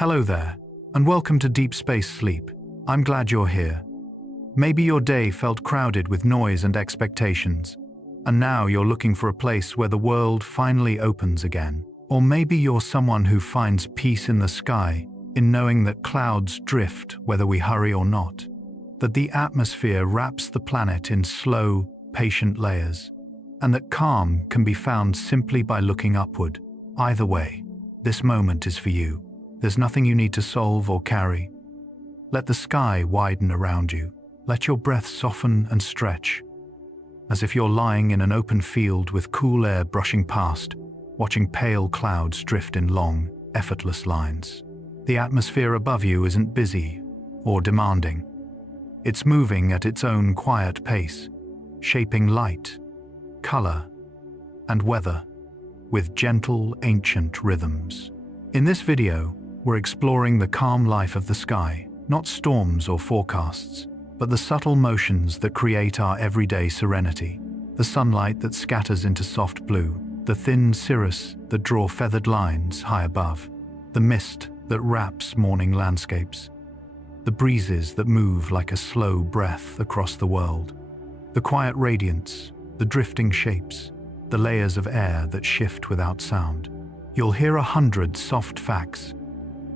Hello there, and welcome to Deep Space Sleep. I'm glad you're here. Maybe your day felt crowded with noise and expectations, and now you're looking for a place where the world finally opens again. Or maybe you're someone who finds peace in the sky, in knowing that clouds drift whether we hurry or not, that the atmosphere wraps the planet in slow, patient layers, and that calm can be found simply by looking upward. Either way, this moment is for you. There's nothing you need to solve or carry. Let the sky widen around you. Let your breath soften and stretch, as if you're lying in an open field with cool air brushing past, watching pale clouds drift in long, effortless lines. The atmosphere above you isn't busy or demanding. It's moving at its own quiet pace, shaping light, color, and weather with gentle, ancient rhythms. In this video, we're exploring the calm life of the sky, not storms or forecasts, but the subtle motions that create our everyday serenity. The sunlight that scatters into soft blue, the thin cirrus that draw feathered lines high above, the mist that wraps morning landscapes, the breezes that move like a slow breath across the world, the quiet radiance, the drifting shapes, the layers of air that shift without sound. You'll hear 100 soft facts,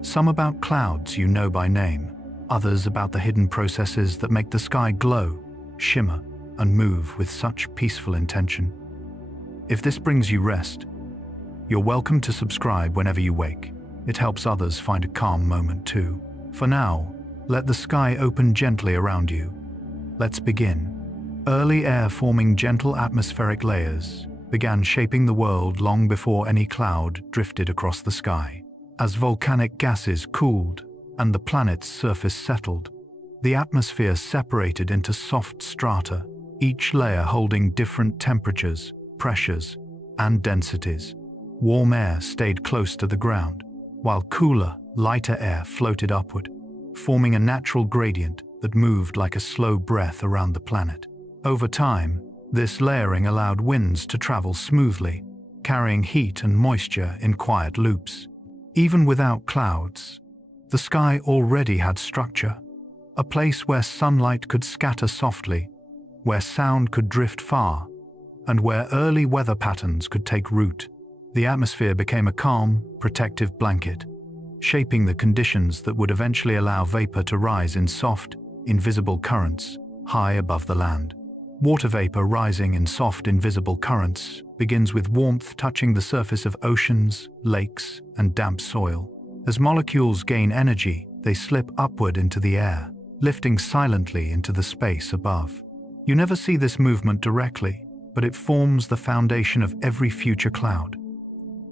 some about clouds you know by name, others about the hidden processes that make the sky glow, shimmer, and move with such peaceful intention. If this brings you rest, you're welcome to subscribe whenever you wake. It helps others find a calm moment too. For now, let the sky open gently around you. Let's begin. Early air forming gentle atmospheric layers began shaping the world long before any cloud drifted across the sky. As volcanic gases cooled and the planet's surface settled, the atmosphere separated into soft strata, each layer holding different temperatures, pressures, and densities. Warm air stayed close to the ground, while cooler, lighter air floated upward, forming a natural gradient that moved like a slow breath around the planet. Over time, this layering allowed winds to travel smoothly, carrying heat and moisture in quiet loops. Even without clouds, the sky already had structure, a place where sunlight could scatter softly, where sound could drift far, and where early weather patterns could take root. The atmosphere became a calm, protective blanket, shaping the conditions that would eventually allow vapor to rise in soft, invisible currents high above the land. Water vapor rising in soft, invisible currents begins with warmth touching the surface of oceans, lakes, and damp soil. As molecules gain energy, they slip upward into the air, lifting silently into the space above. You never see this movement directly, but it forms the foundation of every future cloud.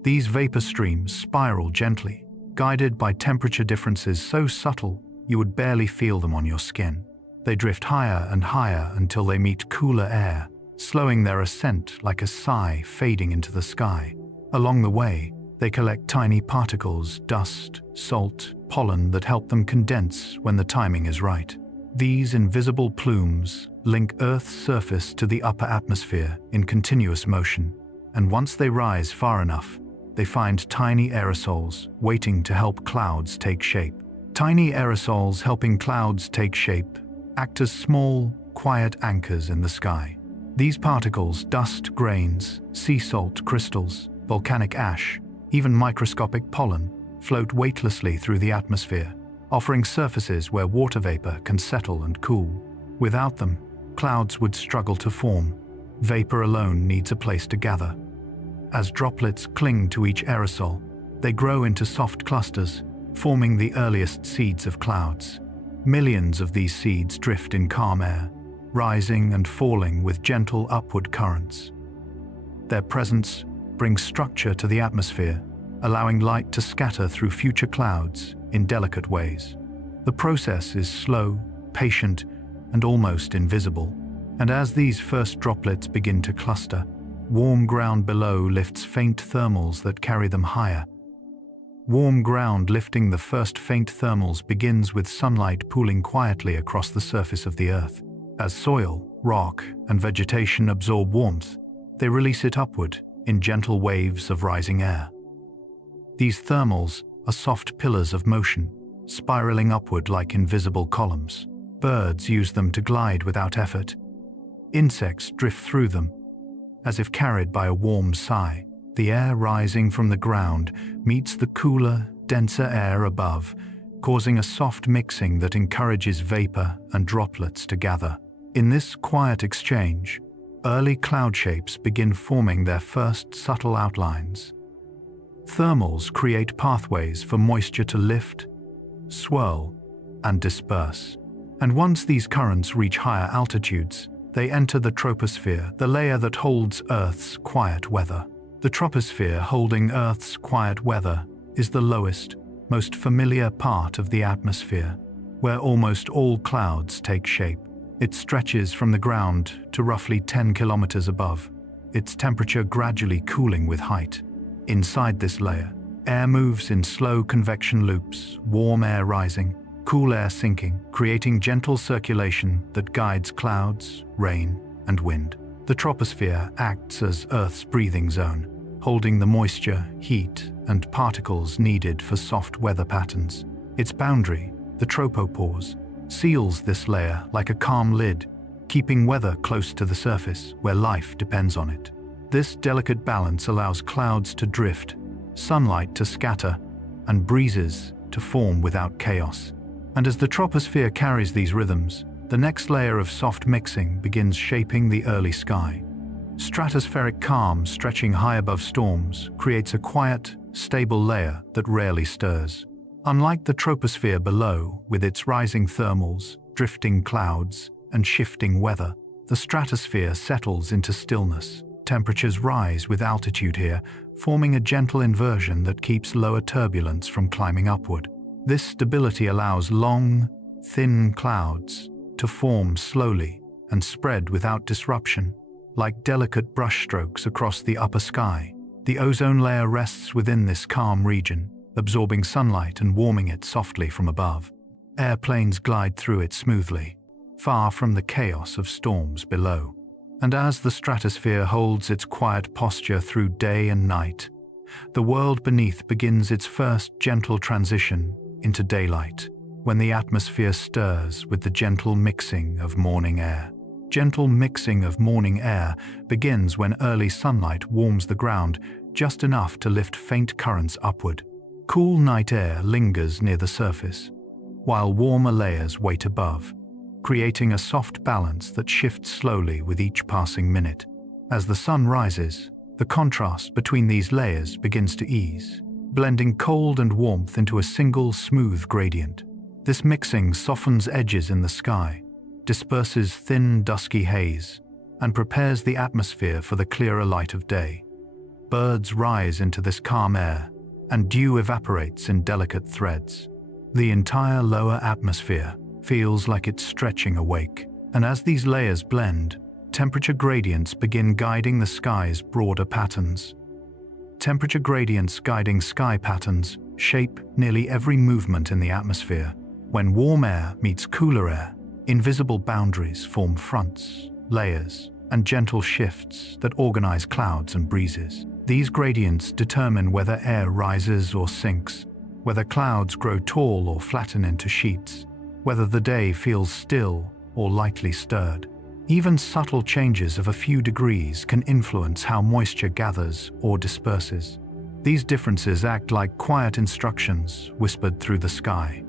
These vapor streams spiral gently, guided by temperature differences so subtle you would barely feel them on your skin. They drift higher and higher until they meet cooler air, slowing their ascent like a sigh fading into the sky. Along the way, they collect tiny particles, dust, salt, pollen that help them condense when the timing is right. These invisible plumes link Earth's surface to the upper atmosphere in continuous motion, and once they rise far enough, they find tiny aerosols waiting to help clouds take shape. Tiny aerosols helping clouds take shape act as small, quiet anchors in the sky. These particles, dust grains, sea salt crystals, volcanic ash, even microscopic pollen, float weightlessly through the atmosphere, offering surfaces where water vapor can settle and cool. Without them, clouds would struggle to form. Vapor alone needs a place to gather. As droplets cling to each aerosol, they grow into soft clusters, forming the earliest seeds of clouds. Millions of these seeds drift in calm air, rising and falling with gentle upward currents. Their presence brings structure to the atmosphere, allowing light to scatter through future clouds in delicate ways. The process is slow, patient, and almost invisible. And as these first droplets begin to cluster, warm ground below lifts faint thermals that carry them higher. Warm ground lifting the first faint thermals begins with sunlight pooling quietly across the surface of the Earth. As soil, rock, and vegetation absorb warmth, they release it upward in gentle waves of rising air. These thermals, are soft pillars of motion, spiraling upward like invisible columns. Birds use them to glide without effort. Insects drift through them, as if carried by a warm sigh. The air rising from the ground meets the cooler, denser air above, causing a soft mixing that encourages vapor and droplets to gather. In this quiet exchange, early cloud shapes begin forming their first subtle outlines. Thermals create pathways for moisture to lift, swirl, and disperse. And once these currents reach higher altitudes, they enter the troposphere, the layer that holds Earth's quiet weather. The troposphere, holding Earth's quiet weather, is the lowest, most familiar part of the atmosphere, where almost all clouds take shape. It stretches from the ground to roughly 10 kilometers above, its temperature gradually cooling with height. Inside this layer, air moves in slow convection loops, warm air rising, cool air sinking, creating gentle circulation that guides clouds, rain, and wind. The troposphere acts as Earth's breathing zone, holding the moisture, heat, and particles needed for soft weather patterns. Its boundary, the tropopause, seals this layer like a calm lid, keeping weather close to the surface where life depends on it. This delicate balance allows clouds to drift, sunlight to scatter, and breezes to form without chaos. And as the troposphere carries these rhythms, the next layer of soft mixing begins shaping the early sky. Stratospheric calm stretching high above storms creates a quiet, stable layer that rarely stirs. Unlike the troposphere below, with its rising thermals, drifting clouds, and shifting weather, the stratosphere settles into stillness. Temperatures rise with altitude here, forming a gentle inversion that keeps lower turbulence from climbing upward. This stability allows long, thin clouds to form slowly and spread without disruption, like delicate brushstrokes across the upper sky. The ozone layer rests within this calm region, absorbing sunlight and warming it softly from above. Airplanes glide through it smoothly, far from the chaos of storms below. And as the stratosphere holds its quiet posture through day and night, the world beneath begins its first gentle transition into daylight, when the atmosphere stirs with the gentle mixing of morning air. Gentle mixing of morning air begins when early sunlight warms the ground just enough to lift faint currents upward. Cool night air lingers near the surface, while warmer layers wait above, creating a soft balance that shifts slowly with each passing minute. As the sun rises, the contrast between these layers begins to ease, blending cold and warmth into a single smooth gradient. This mixing softens edges in the sky, disperses thin, dusky haze, and prepares the atmosphere for the clearer light of day. Birds rise into this calm air, and dew evaporates in delicate threads. The entire lower atmosphere feels like it's stretching awake, and as these layers blend, temperature gradients begin guiding the sky's broader patterns. Temperature gradients guiding sky patterns shape nearly every movement in the atmosphere. When warm air meets cooler air, invisible boundaries form fronts, layers, and gentle shifts that organize clouds and breezes. These gradients determine whether air rises or sinks, whether clouds grow tall or flatten into sheets, whether the day feels still or lightly stirred. Even subtle changes of a few degrees can influence how moisture gathers or disperses. These differences act like quiet instructions whispered through the sky.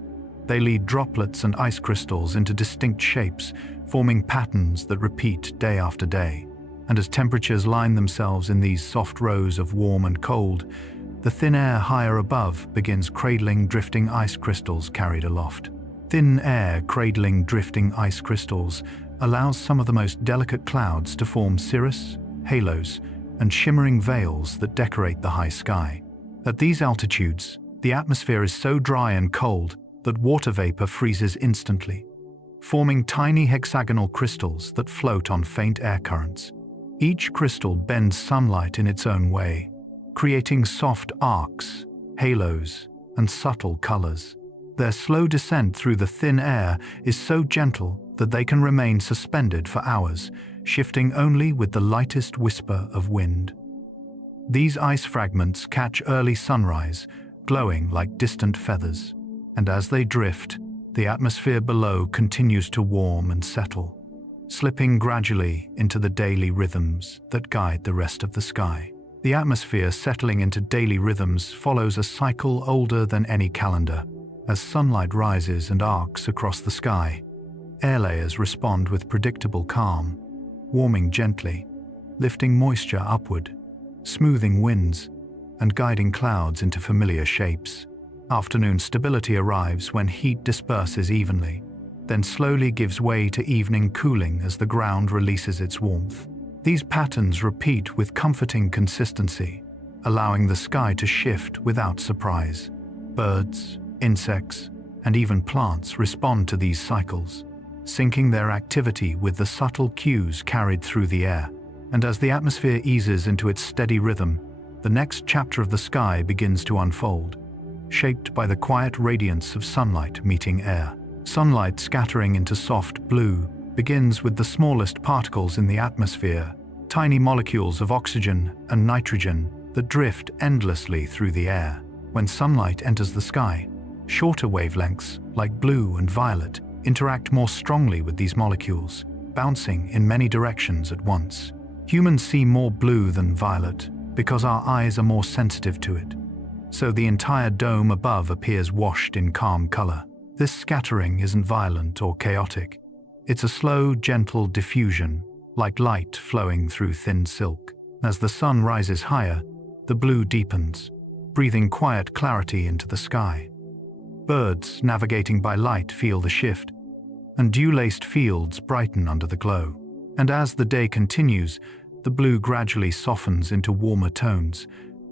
They lead droplets and ice crystals into distinct shapes, forming patterns that repeat day after day. And as temperatures line themselves in these soft rows of warm and cold, the thin air higher above begins cradling drifting ice crystals carried aloft. Thin air cradling drifting ice crystals allows some of the most delicate clouds to form cirrus, halos, and shimmering veils that decorate the high sky. At these altitudes, the atmosphere is so dry and cold that water vapor freezes instantly, forming tiny hexagonal crystals that float on faint air currents. Each crystal bends sunlight in its own way, creating soft arcs, halos, and subtle colors. Their slow descent through the thin air is so gentle that they can remain suspended for hours, shifting only with the lightest whisper of wind. These ice fragments catch early sunrise, glowing like distant feathers. And as they drift, the atmosphere below continues to warm and settle, slipping gradually into the daily rhythms that guide the rest of the sky. The atmosphere settling into daily rhythms follows a cycle older than any calendar. As sunlight rises and arcs across the sky, air layers respond with predictable calm, warming gently, lifting moisture upward, smoothing winds, and guiding clouds into familiar shapes. Afternoon stability arrives when heat disperses evenly, then slowly gives way to evening cooling as the ground releases its warmth. These patterns repeat with comforting consistency, allowing the sky to shift without surprise. Birds, insects, and even plants respond to these cycles, syncing their activity with the subtle cues carried through the air. And as the atmosphere eases into its steady rhythm, the next chapter of the sky begins to unfold, shaped by the quiet radiance of sunlight meeting air. Sunlight scattering into soft blue begins with the smallest particles in the atmosphere, tiny molecules of oxygen and nitrogen that drift endlessly through the air. When sunlight enters the sky, shorter wavelengths, like blue and violet, interact more strongly with these molecules, bouncing in many directions at once. Humans see more blue than violet because our eyes are more sensitive to it, so the entire dome above appears washed in calm color. This scattering isn't violent or chaotic. It's a slow, gentle diffusion, like light flowing through thin silk. As the sun rises higher, the blue deepens, breathing quiet clarity into the sky. Birds navigating by light feel the shift, and dew-laced fields brighten under the glow. And as the day continues, the blue gradually softens into warmer tones,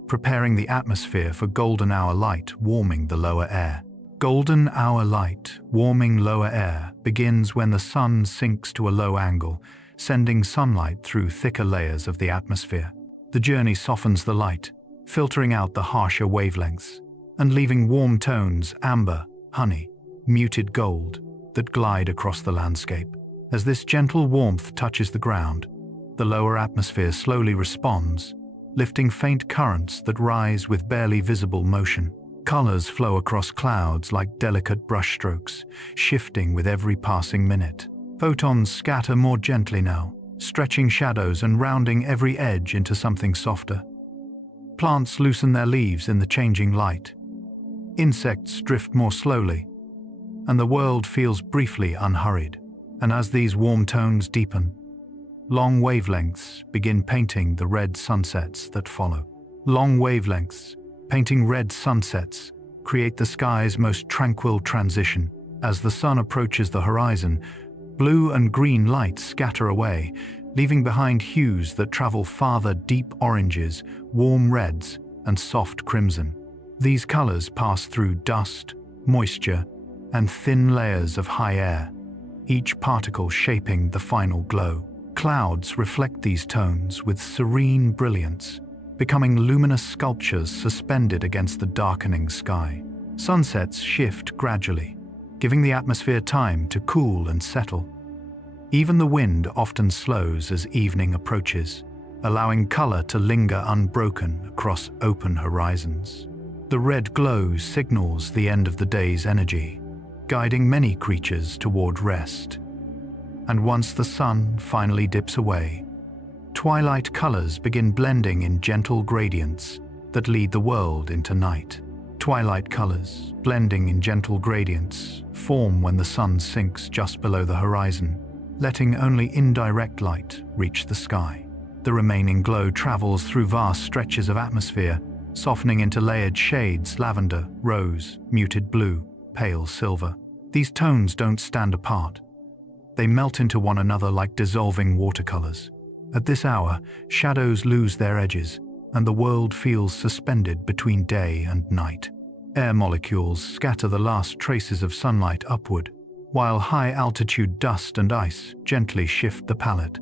preparing the atmosphere for golden hour light warming the lower air. Golden hour light warming lower air begins when the sun sinks to a low angle, sending sunlight through thicker layers of the atmosphere. The journey softens the light, filtering out the harsher wavelengths, and leaving warm tones, amber, honey, muted gold, that glide across the landscape. As this gentle warmth touches the ground, the lower atmosphere slowly responds, lifting faint currents that rise with barely visible motion. Colors flow across clouds like delicate brushstrokes, shifting with every passing minute. Photons scatter more gently now, stretching shadows and rounding every edge into something softer. Plants loosen their leaves in the changing light. Insects drift more slowly, and the world feels briefly unhurried. And as these warm tones deepen, long wavelengths begin painting the red sunsets that follow. Long wavelengths, painting red sunsets, create the sky's most tranquil transition. As the sun approaches the horizon, blue and green lights scatter away, leaving behind hues that travel farther: deep oranges, warm reds, and soft crimson. These colors pass through dust, moisture, and thin layers of high air, each particle shaping the final glow. Clouds reflect these tones with serene brilliance, becoming luminous sculptures suspended against the darkening sky. Sunsets shift gradually, giving the atmosphere time to cool and settle. Even the wind often slows as evening approaches, allowing color to linger unbroken across open horizons. The red glow signals the end of the day's energy, guiding many creatures toward rest. And once the sun finally dips away, twilight colors begin blending in gentle gradients that lead the world into night. Twilight colors, blending in gentle gradients, form when the sun sinks just below the horizon, letting only indirect light reach the sky. The remaining glow travels through vast stretches of atmosphere, softening into layered shades: lavender, rose, muted blue, pale silver. These tones don't stand apart. They melt into one another like dissolving watercolors. At this hour, shadows lose their edges, and the world feels suspended between day and night. Air molecules scatter the last traces of sunlight upward, while high-altitude dust and ice gently shift the palette.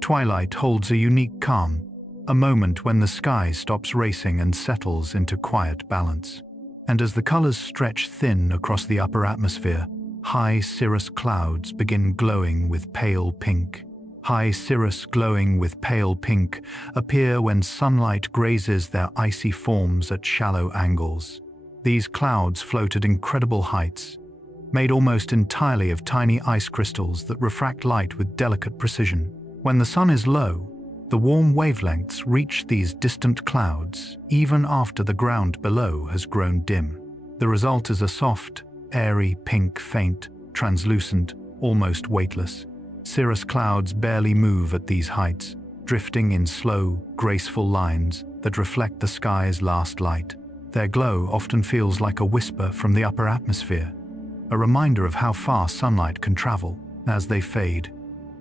Twilight holds a unique calm, a moment when the sky stops racing and settles into quiet balance. And as the colors stretch thin across the upper atmosphere, high cirrus clouds begin glowing with pale pink. High cirrus glowing with pale pink appear when sunlight grazes their icy forms at shallow angles, These clouds float at incredible heights, made almost entirely of tiny ice crystals that refract light with delicate precision. When the sun is low, the warm wavelengths reach these distant clouds even after the ground below has grown dim. The result is a soft, airy pink, faint, translucent, almost weightless. Cirrus clouds barely move at these heights, drifting in slow, graceful lines that reflect the sky's last light. Their glow often feels like a whisper from the upper atmosphere, a reminder of how far sunlight can travel. As they fade,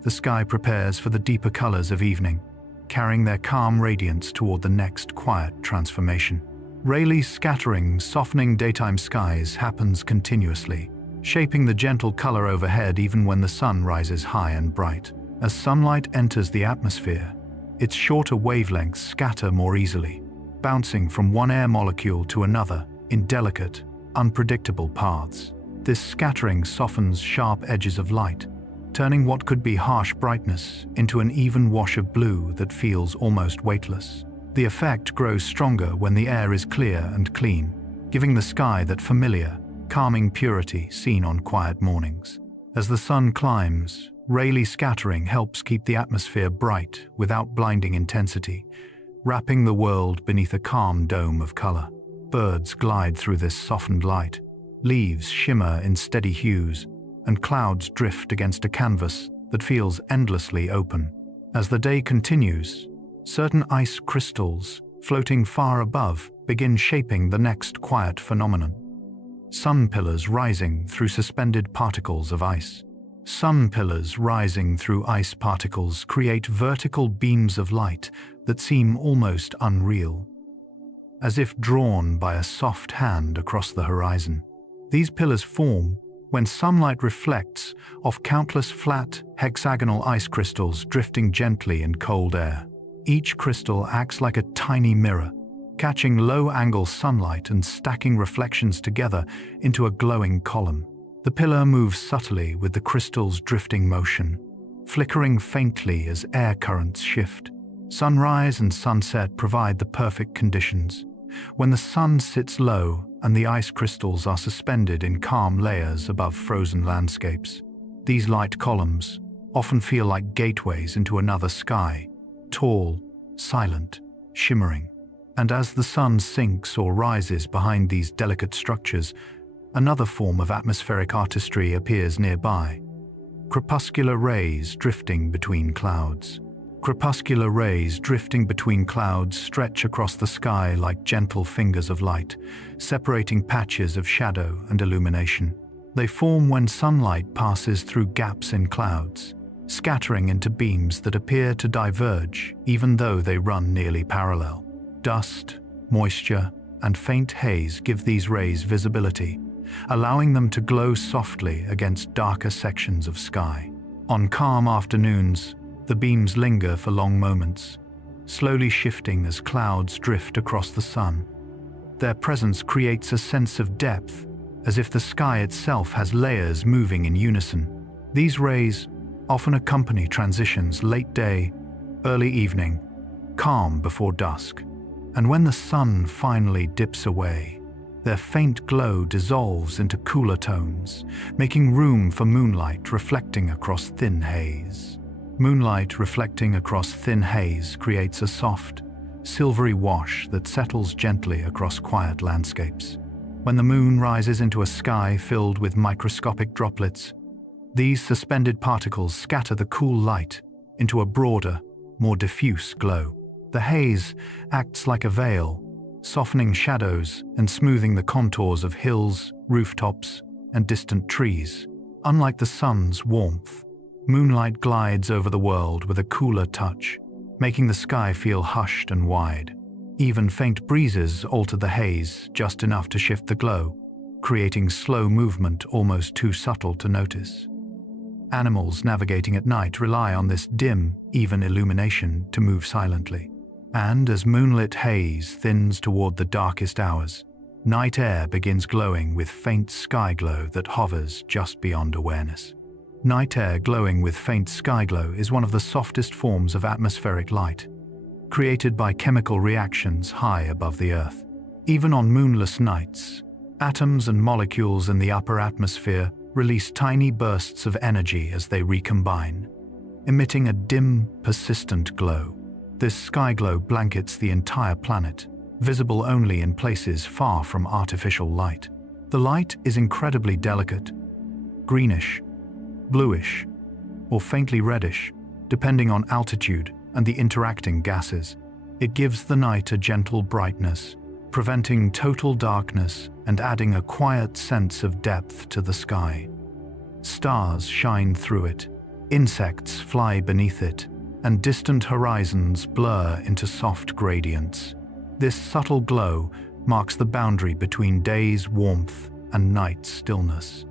the sky prepares for the deeper colors of evening, carrying their calm radiance toward the next quiet transformation. Rayleigh's scattering, softening daytime skies happens continuously, shaping the gentle color overhead even when the sun rises high and bright. As sunlight enters the atmosphere, its shorter wavelengths scatter more easily, bouncing from one air molecule to another in delicate, unpredictable paths. This scattering softens sharp edges of light, turning what could be harsh brightness into an even wash of blue that feels almost weightless. The effect grows stronger when the air is clear and clean, giving the sky that familiar, calming purity seen on quiet mornings. As the sun climbs, Rayleigh scattering helps keep the atmosphere bright without blinding intensity, wrapping the world beneath a calm dome of color. Birds glide through this softened light, leaves shimmer in steady hues, and clouds drift against a canvas that feels endlessly open. As the day continues, certain ice crystals floating far above begin shaping the next quiet phenomenon. Sun pillars rising through suspended particles of ice. Sun pillars rising through ice particles create vertical beams of light that seem almost unreal, as if drawn by a soft hand across the horizon. These pillars form when sunlight reflects off countless flat, hexagonal ice crystals drifting gently in cold air. Each crystal acts like a tiny mirror, catching low-angle sunlight and stacking reflections together into a glowing column. The pillar moves subtly with the crystal's drifting motion, flickering faintly as air currents shift. Sunrise and sunset provide the perfect conditions. When the sun sits low and the ice crystals are suspended in calm layers above frozen landscapes, these light columns often feel like gateways into another sky, tall, silent, shimmering. And as the sun sinks or rises behind these delicate structures, another form of atmospheric artistry appears nearby. Crepuscular rays drifting between clouds. Crepuscular rays drifting between clouds stretch across the sky like gentle fingers of light, separating patches of shadow and illumination. They form when sunlight passes through gaps in clouds, scattering into beams that appear to diverge even though they run nearly parallel. Dust, moisture, and faint haze give these rays visibility, allowing them to glow softly against darker sections of sky. On calm afternoons, the beams linger for long moments, slowly shifting as clouds drift across the sun. Their presence creates a sense of depth, as if the sky itself has layers moving in unison. These rays often accompany transitions: late day, early evening, calm before dusk. And when the sun finally dips away, their faint glow dissolves into cooler tones, making room for moonlight reflecting across thin haze. Moonlight reflecting across thin haze creates a soft, silvery wash that settles gently across quiet landscapes. When the moon rises into a sky filled with microscopic droplets, these suspended particles scatter the cool light into a broader, more diffuse glow. The haze acts like a veil, softening shadows and smoothing the contours of hills, rooftops, and distant trees. Unlike the sun's warmth, moonlight glides over the world with a cooler touch, making the sky feel hushed and wide. Even faint breezes alter the haze just enough to shift the glow, creating slow movement almost too subtle to notice. Animals navigating at night rely on this dim, even illumination to move silently. And as moonlit haze thins toward the darkest hours, night air begins glowing with faint sky glow that hovers just beyond awareness. Night air glowing with faint sky glow is one of the softest forms of atmospheric light, created by chemical reactions high above the Earth. Even on moonless nights, Atoms and molecules in the upper atmosphere release tiny bursts of energy as they recombine, emitting a dim, persistent glow. This sky glow blankets the entire planet, visible only in places far from artificial light. The light is incredibly delicate, greenish, bluish, or faintly reddish, depending on altitude and the interacting gases. It gives the night a gentle brightness, preventing total darkness and adding a quiet sense of depth to the sky. Stars shine through it, insects fly beneath it, and distant horizons blur into soft gradients. This subtle glow marks the boundary between day's warmth and night's stillness,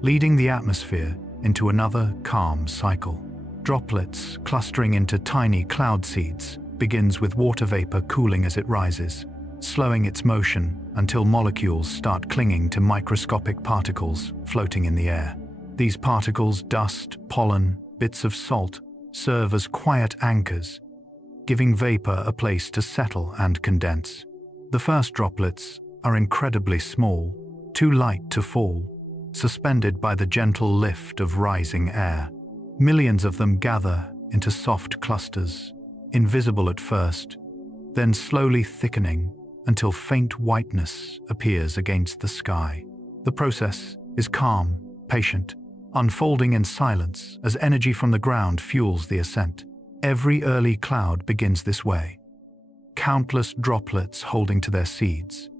leading the atmosphere into another calm cycle. Droplets clustering into tiny cloud seeds begins with water vapor cooling as it rises, slowing its motion until molecules start clinging to microscopic particles floating in the air. These particles, dust, pollen, bits of salt, serve as quiet anchors, giving vapor a place to settle and condense. The first droplets are incredibly small, too light to fall, suspended by the gentle lift of rising air. Millions of them gather into soft clusters, invisible at first, then slowly thickening until faint whiteness appears against the sky. The process is calm, patient, unfolding in silence as energy from the ground fuels the ascent. Every early cloud begins this way, countless droplets holding to their seeds,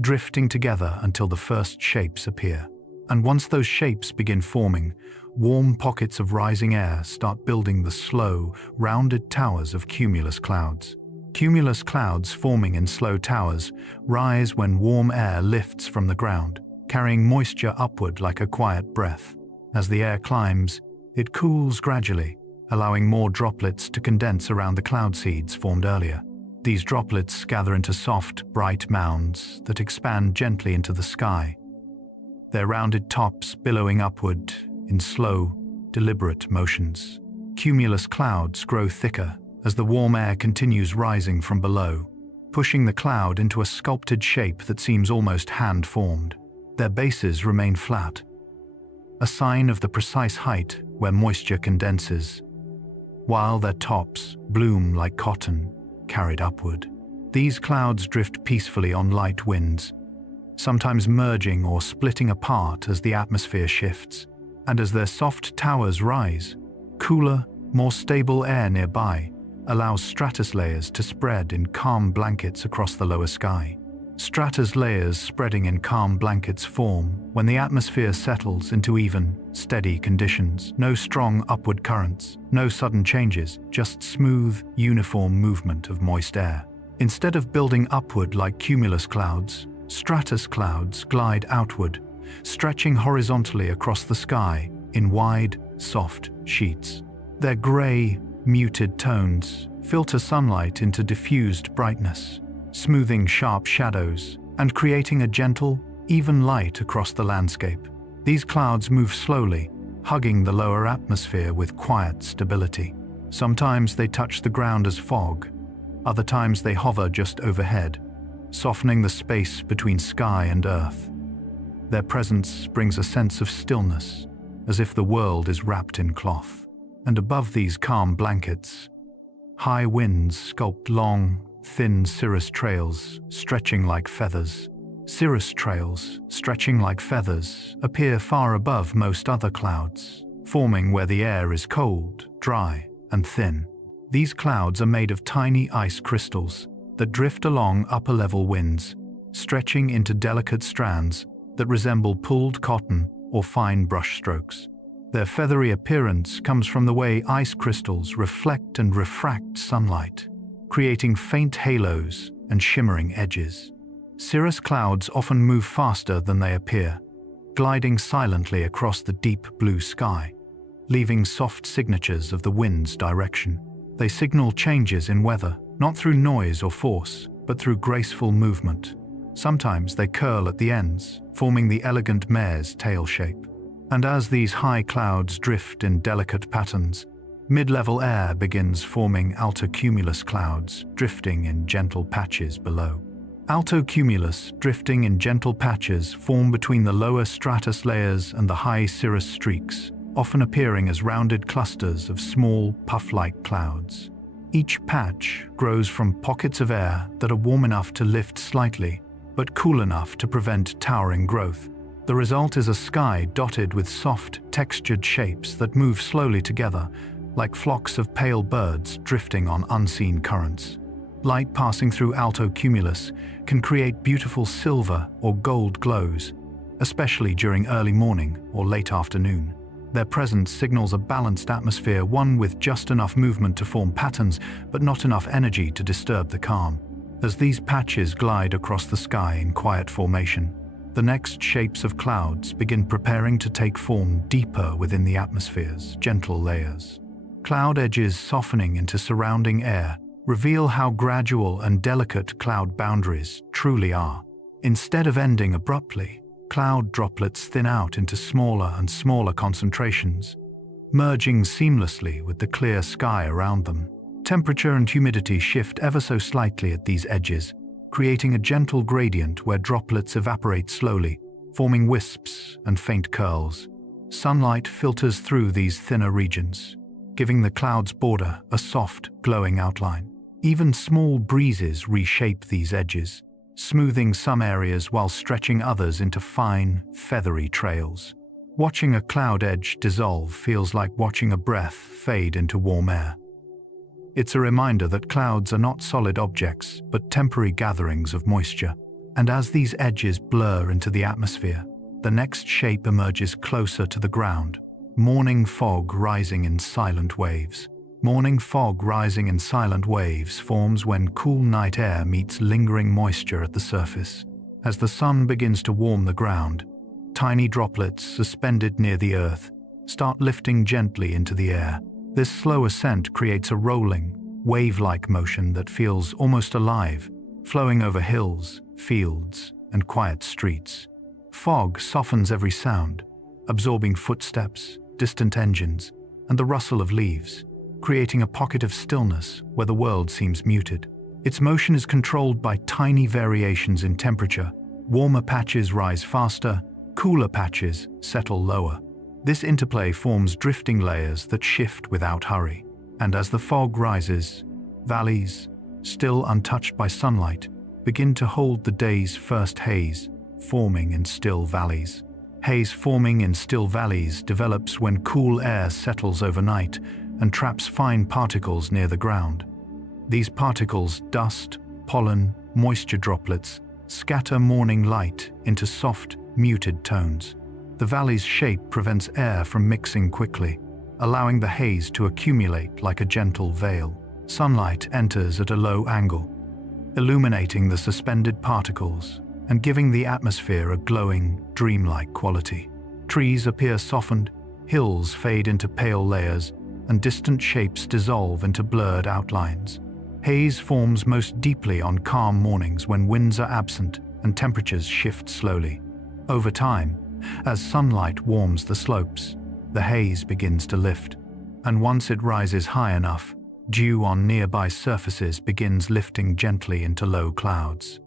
drifting together until the first shapes appear. And once those shapes begin forming, warm pockets of rising air start building the slow, rounded towers of cumulus clouds. Cumulus clouds forming in slow towers rise when warm air lifts from the ground, carrying moisture upward like a quiet breath. As the air climbs, it cools gradually, allowing more droplets to condense around the cloud seeds formed earlier. These droplets gather into soft, bright mounds that expand gently into the sky, their rounded tops billowing upward in slow, deliberate motions. Cumulus clouds grow thicker as the warm air continues rising from below, pushing the cloud into a sculpted shape that seems almost hand-formed. Their bases remain flat, a sign of the precise height where moisture condenses, while their tops bloom like cotton carried upward. These clouds drift peacefully on light winds, sometimes merging or splitting apart as the atmosphere shifts. And as their soft towers rise, cooler, more stable air nearby allows stratus layers to spread in calm blankets across the lower sky. Stratus layers spreading in calm blankets form when the atmosphere settles into even, steady conditions. No strong upward currents, no sudden changes, just smooth, uniform movement of moist air. Instead of building upward like cumulus clouds, stratus clouds glide outward, stretching horizontally across the sky in wide, soft sheets. Their gray, muted tones filter sunlight into diffused brightness, smoothing sharp shadows and creating a gentle, even light across the landscape. These clouds move slowly, hugging the lower atmosphere with quiet stability. Sometimes they touch the ground as fog, other times they hover just overhead, softening the space between sky and earth. Their presence brings a sense of stillness, as if the world is wrapped in cloth. And above these calm blankets, high winds sculpt long, thin cirrus trails stretching like feathers. Cirrus trails, stretching like feathers, appear far above most other clouds, forming where the air is cold, dry, and thin. These clouds are made of tiny ice crystals that drift along upper-level winds, stretching into delicate strands that resemble pulled cotton or fine brushstrokes. Their feathery appearance comes from the way ice crystals reflect and refract sunlight, creating faint halos and shimmering edges. Cirrus clouds often move faster than they appear, gliding silently across the deep blue sky, leaving soft signatures of the wind's direction. They signal changes in weather, not through noise or force, but through graceful movement. Sometimes they curl at the ends, forming the elegant mare's tail shape. And as these high clouds drift in delicate patterns, mid-level air begins forming alto cumulus clouds, drifting in gentle patches below. Alto cumulus, drifting in gentle patches, form between the lower stratus layers and the high cirrus streaks, often appearing as rounded clusters of small, puff-like clouds. Each patch grows from pockets of air that are warm enough to lift slightly, but cool enough to prevent towering growth. The result is a sky dotted with soft, textured shapes that move slowly together, like flocks of pale birds drifting on unseen currents. Light passing through alto cumulus can create beautiful silver or gold glows, especially during early morning or late afternoon. Their presence signals a balanced atmosphere, one with just enough movement to form patterns, but not enough energy to disturb the calm. As these patches glide across the sky in quiet formation, the next shapes of clouds begin preparing to take form deeper within the atmosphere's gentle layers. Cloud edges softening into surrounding air reveal how gradual and delicate cloud boundaries truly are. Instead of ending abruptly, cloud droplets thin out into smaller and smaller concentrations, merging seamlessly with the clear sky around them. Temperature and humidity shift ever so slightly at these edges, creating a gentle gradient where droplets evaporate slowly, forming wisps and faint curls. Sunlight filters through these thinner regions, giving the cloud's border a soft, glowing outline. Even small breezes reshape these edges, smoothing some areas while stretching others into fine, feathery trails. Watching a cloud edge dissolve feels like watching a breath fade into warm air. It's a reminder that clouds are not solid objects, but temporary gatherings of moisture. And as these edges blur into the atmosphere, the next shape emerges closer to the ground. Morning fog rising in silent waves. Morning fog rising in silent waves forms when cool night air meets lingering moisture at the surface. As the sun begins to warm the ground, tiny droplets suspended near the earth start lifting gently into the air. This slow ascent creates a rolling, wave-like motion that feels almost alive, flowing over hills, fields, and quiet streets. Fog softens every sound, absorbing footsteps, distant engines, and the rustle of leaves, creating a pocket of stillness where the world seems muted. Its motion is controlled by tiny variations in temperature. Warmer patches rise faster, cooler patches settle lower. This interplay forms drifting layers that shift without hurry. And as the fog rises, valleys, still untouched by sunlight, begin to hold the day's first haze, forming in still valleys. Haze forming in still valleys develops when cool air settles overnight and traps fine particles near the ground. These particles, dust, pollen, moisture droplets, scatter morning light into soft, muted tones. The valley's shape prevents air from mixing quickly, allowing the haze to accumulate like a gentle veil. Sunlight enters at a low angle, illuminating the suspended particles and giving the atmosphere a glowing, dreamlike quality. Trees appear softened, hills fade into pale layers, and distant shapes dissolve into blurred outlines. Haze forms most deeply on calm mornings when winds are absent and temperatures shift slowly. Over time, as sunlight warms the slopes, the haze begins to lift, and once it rises high enough, dew on nearby surfaces begins lifting gently into low clouds.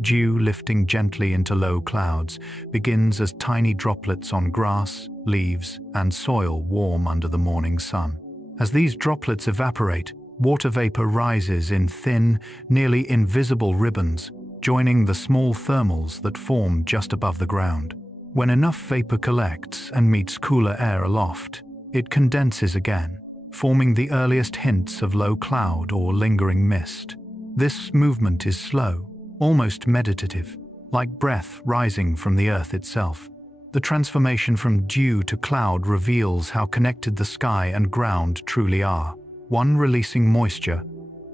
Dew lifting gently into low clouds begins as tiny droplets on grass, leaves, and soil warm under the morning sun. As these droplets evaporate, water vapor rises in thin, nearly invisible ribbons, joining the small thermals that form just above the ground. When enough vapor collects and meets cooler air aloft, it condenses again, forming the earliest hints of low cloud or lingering mist. This movement is slow, almost meditative, like breath rising from the earth itself. The transformation from dew to cloud reveals how connected the sky and ground truly are, one releasing moisture,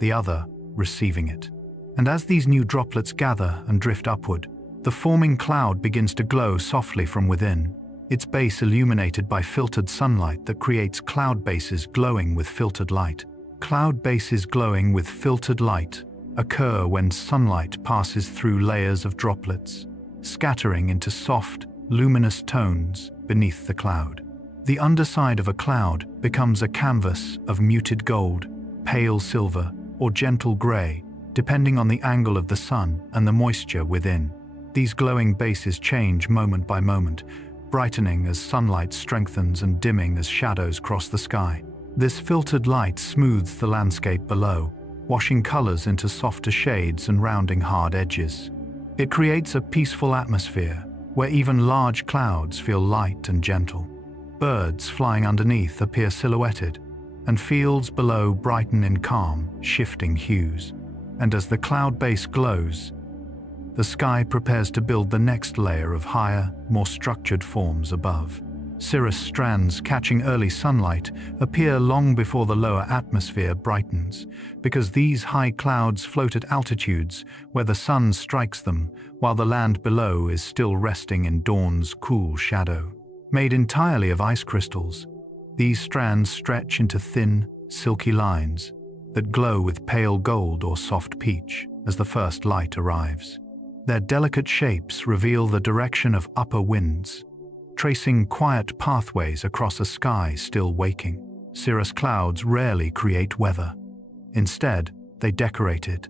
the other receiving it. And as these new droplets gather and drift upward, the forming cloud begins to glow softly from within, its base illuminated by filtered sunlight that creates cloud bases glowing with filtered light. Cloud bases glowing with filtered light occur when sunlight passes through layers of droplets, scattering into soft, luminous tones beneath the cloud. The underside of a cloud becomes a canvas of muted gold, pale silver, or gentle gray, depending on the angle of the sun and the moisture within. These glowing bases change moment by moment, brightening as sunlight strengthens and dimming as shadows cross the sky. This filtered light smooths the landscape below, washing colors into softer shades and rounding hard edges. It creates a peaceful atmosphere where even large clouds feel light and gentle. Birds flying underneath appear silhouetted, and fields below brighten in calm, shifting hues. And as the cloud base glows, the sky prepares to build the next layer of higher, more structured forms above. Cirrus strands catching early sunlight appear long before the lower atmosphere brightens, because these high clouds float at altitudes where the sun strikes them, while the land below is still resting in dawn's cool shadow. Made entirely of ice crystals, these strands stretch into thin, silky lines that glow with pale gold or soft peach as the first light arrives. Their delicate shapes reveal the direction of upper winds, tracing quiet pathways across a sky still waking. Cirrus clouds rarely create weather. Instead, they decorate it,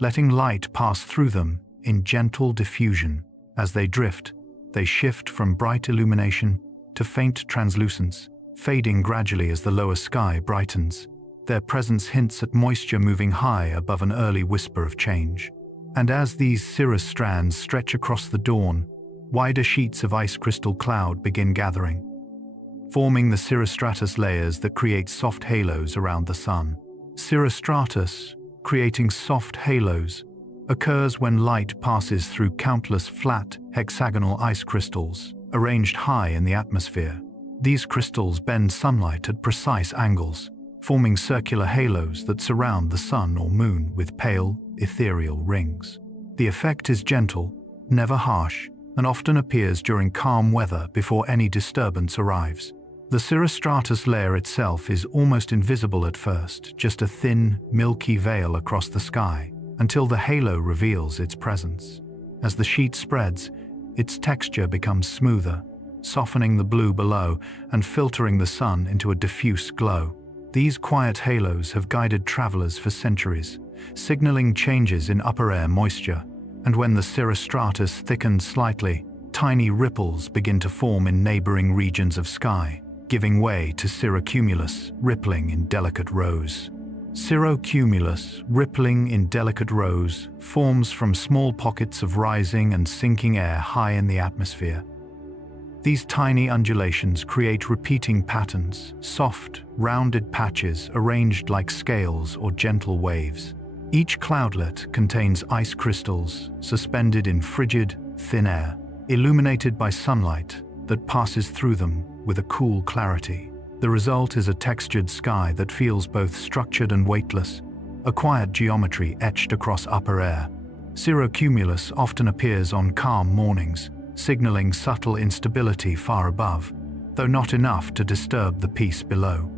letting light pass through them in gentle diffusion. As they drift, they shift from bright illumination to faint translucence, fading gradually as the lower sky brightens. Their presence hints at moisture moving high above an early whisper of change. And as these cirrus strands stretch across the dawn, wider sheets of ice crystal cloud begin gathering, forming the cirrostratus layers that create soft halos around the sun. Cirrostratus, creating soft halos, occurs when light passes through countless flat, hexagonal ice crystals arranged high in the atmosphere. These crystals bend sunlight at precise angles, forming circular halos that surround the sun or moon with pale, ethereal rings. The effect is gentle, never harsh, and often appears during calm weather before any disturbance arrives. The cirrostratus layer itself is almost invisible at first, just a thin, milky veil across the sky, until the halo reveals its presence. As the sheet spreads, its texture becomes smoother, softening the blue below and filtering the sun into a diffuse glow. These quiet halos have guided travelers for centuries, signaling changes in upper air moisture. And when the cirrostratus thickens slightly, tiny ripples begin to form in neighboring regions of sky, giving way to cirrocumulus, rippling in delicate rows. Cirrocumulus, rippling in delicate rows, forms from small pockets of rising and sinking air high in the atmosphere. These tiny undulations create repeating patterns, soft, rounded patches arranged like scales or gentle waves. Each cloudlet contains ice crystals suspended in frigid, thin air, illuminated by sunlight that passes through them with a cool clarity. The result is a textured sky that feels both structured and weightless, a quiet geometry etched across upper air. Cirrocumulus often appears on calm mornings, signaling subtle instability far above, though not enough to disturb the peace below.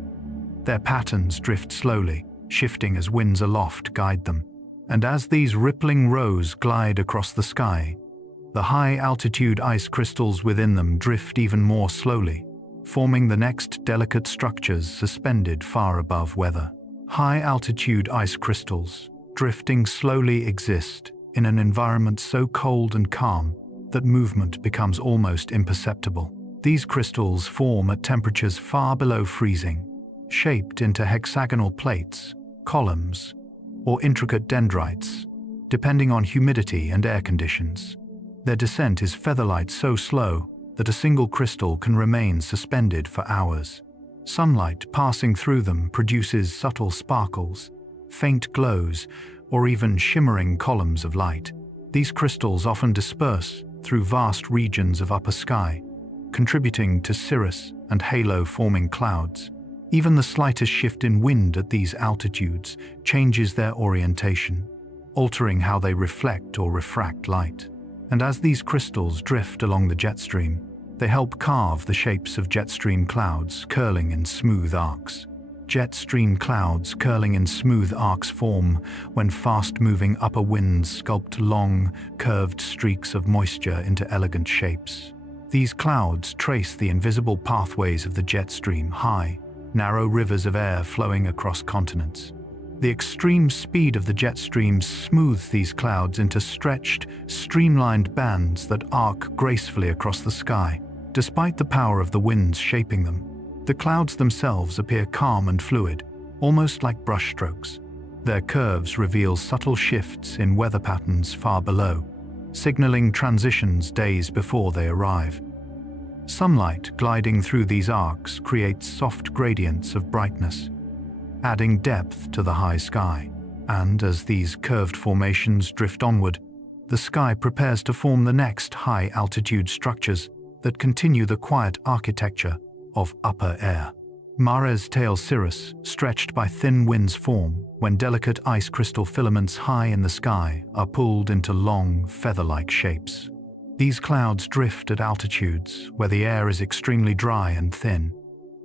Their patterns drift slowly, shifting as winds aloft guide them. And as these rippling rows glide across the sky, the high-altitude ice crystals within them drift even more slowly, forming the next delicate structures suspended far above weather. High-altitude ice crystals, drifting slowly, exist in an environment so cold and calm that movement becomes almost imperceptible. These crystals form at temperatures far below freezing, shaped into hexagonal plates, columns, or intricate dendrites, depending on humidity and air conditions. Their descent is featherlike, so slow that a single crystal can remain suspended for hours. Sunlight passing through them produces subtle sparkles, faint glows, or even shimmering columns of light. These crystals often disperse through vast regions of upper sky, contributing to cirrus and halo-forming clouds. Even the slightest shift in wind at these altitudes changes their orientation, altering how they reflect or refract light. And as these crystals drift along the jet stream, they help carve the shapes of jet stream clouds, curling in smooth arcs. Jet stream clouds curling in smooth arcs form when fast-moving upper winds sculpt long, curved streaks of moisture into elegant shapes. These clouds trace the invisible pathways of the jet stream, high, narrow rivers of air flowing across continents. The extreme speed of the jet streams smooths these clouds into stretched, streamlined bands that arc gracefully across the sky. Despite the power of the winds shaping them, the clouds themselves appear calm and fluid, almost like brushstrokes. Their curves reveal subtle shifts in weather patterns far below, signaling transitions days before they arrive. Sunlight gliding through these arcs creates soft gradients of brightness, adding depth to the high sky. And as these curved formations drift onward, the sky prepares to form the next high-altitude structures that continue the quiet architecture of upper air. Mare's tail cirrus, stretched by thin winds, form when delicate ice crystal filaments high in the sky are pulled into long, feather-like shapes. These clouds drift at altitudes where the air is extremely dry and thin,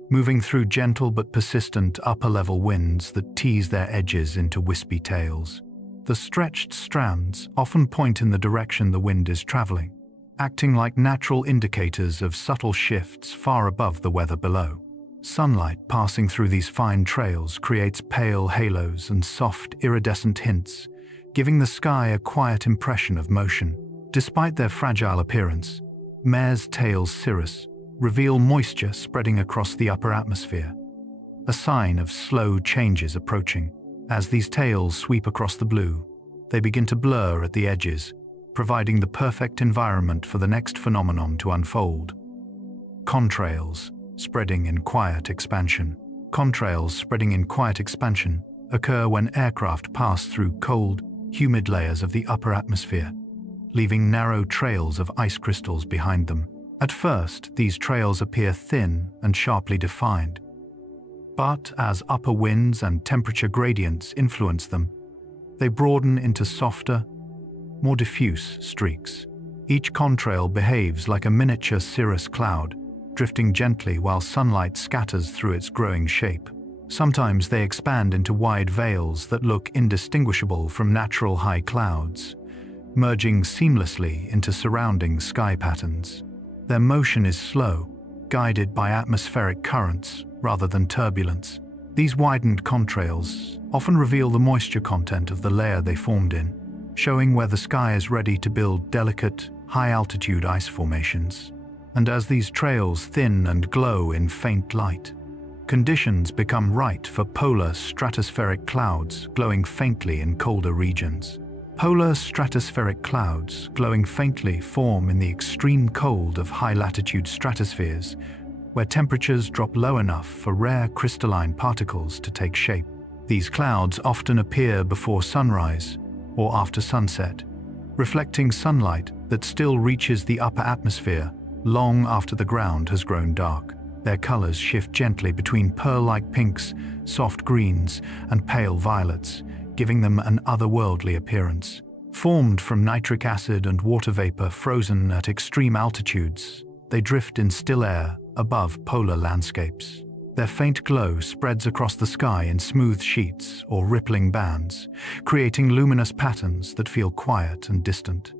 moving through gentle but persistent upper-level winds that tease their edges into wispy tails. The stretched strands often point in the direction the wind is traveling, acting like natural indicators of subtle shifts far above the weather below. Sunlight passing through these fine trails creates pale halos and soft, iridescent hints, giving the sky a quiet impression of motion. Despite their fragile appearance, Mare's tail cirrus reveal moisture spreading across the upper atmosphere, a sign of slow changes approaching. As these tails sweep across the blue, they begin to blur at the edges, providing the perfect environment for the next phenomenon to unfold. Contrails spreading in quiet expansion. Contrails spreading in quiet expansion occur when aircraft pass through cold, humid layers of the upper atmosphere, leaving narrow trails of ice crystals behind them. At first, these trails appear thin and sharply defined, but as upper winds and temperature gradients influence them, they broaden into softer, more diffuse streaks. Each contrail behaves like a miniature cirrus cloud, drifting gently while sunlight scatters through its growing shape. Sometimes they expand into wide veils that look indistinguishable from natural high clouds, merging seamlessly into surrounding sky patterns. Their motion is slow, guided by atmospheric currents rather than turbulence. These widened contrails often reveal the moisture content of the layer they formed in, showing where the sky is ready to build delicate, high-altitude ice formations. And as these trails thin and glow in faint light, conditions become right for polar stratospheric clouds glowing faintly in colder regions. Polar stratospheric clouds glowing faintly form in the extreme cold of high-latitude stratospheres, where temperatures drop low enough for rare crystalline particles to take shape. These clouds often appear before sunrise or after sunset, reflecting sunlight that still reaches the upper atmosphere long after the ground has grown dark. Their colors shift gently between pearl-like pinks, soft greens, and pale violets, giving them an otherworldly appearance. Formed from nitric acid and water vapor frozen at extreme altitudes, they drift in still air above polar landscapes. Their faint glow spreads across the sky in smooth sheets or rippling bands, creating luminous patterns that feel quiet and distant.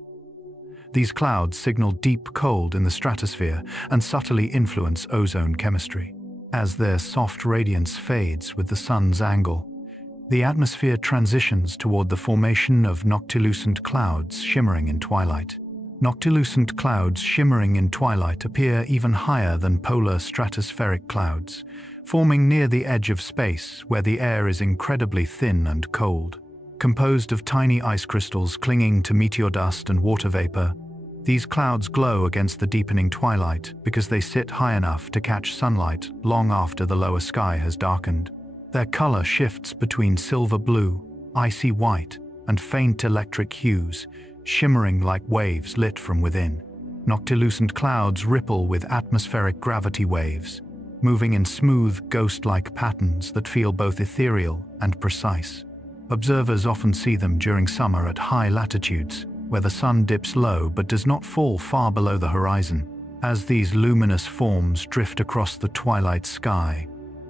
These clouds signal deep cold in the stratosphere and subtly influence ozone chemistry. As their soft radiance fades with the sun's angle, the atmosphere transitions toward the formation of noctilucent clouds shimmering in twilight. Noctilucent clouds shimmering in twilight appear even higher than polar stratospheric clouds, forming near the edge of space where the air is incredibly thin and cold. Composed of tiny ice crystals clinging to meteor dust and water vapor, these clouds glow against the deepening twilight because they sit high enough to catch sunlight long after the lower sky has darkened. Their color shifts between silver blue, icy white, and faint electric hues, shimmering like waves lit from within. Noctilucent clouds ripple with atmospheric gravity waves, moving in smooth, ghost-like patterns that feel both ethereal and precise. Observers often see them during summer at high latitudes, where the sun dips low but does not fall far below the horizon. As these luminous forms drift across the twilight sky,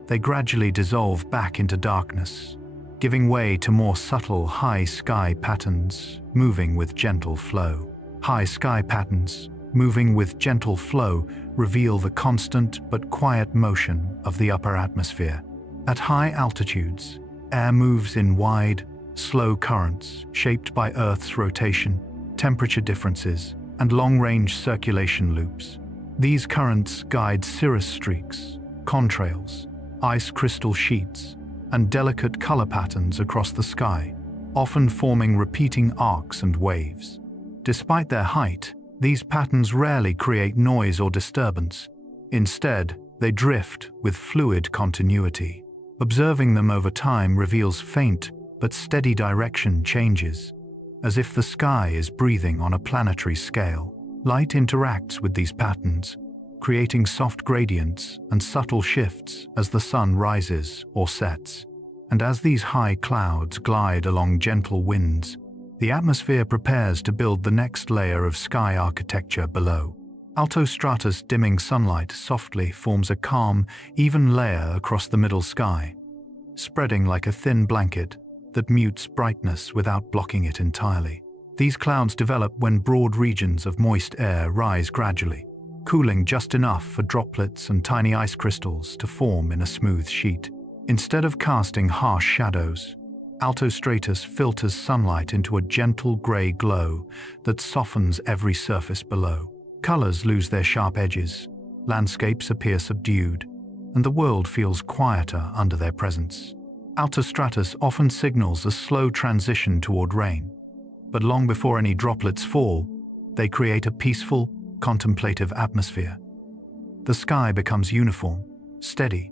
they gradually dissolve back into darkness, giving way to more subtle high sky patterns, moving with gentle flow. High sky patterns, moving with gentle flow, reveal the constant but quiet motion of the upper atmosphere. At high altitudes, Air moves in wide, slow currents shaped by Earth's rotation, temperature differences, and long-range circulation loops. These currents guide cirrus streaks, contrails, ice crystal sheets, and delicate color patterns across the sky, often forming repeating arcs and waves. Despite their height, these patterns rarely create noise or disturbance. Instead, they drift with fluid continuity. Observing them over time reveals faint but steady direction changes, as if the sky is breathing on a planetary scale. Light interacts with these patterns, creating soft gradients and subtle shifts as the sun rises or sets. And as these high clouds glide along gentle winds, the atmosphere prepares to build the next layer of sky architecture below. Altostratus dimming sunlight softly forms a calm, even layer across the middle sky, spreading like a thin blanket that mutes brightness without blocking it entirely. These clouds develop when broad regions of moist air rise gradually, cooling just enough for droplets and tiny ice crystals to form in a smooth sheet. Instead of casting harsh shadows, altostratus filters sunlight into a gentle gray glow that softens every surface below. Colors lose their sharp edges, landscapes appear subdued, and the world feels quieter under their presence. Altostratus often signals a slow transition toward rain, but long before any droplets fall, they create a peaceful, contemplative atmosphere. The sky becomes uniform, steady,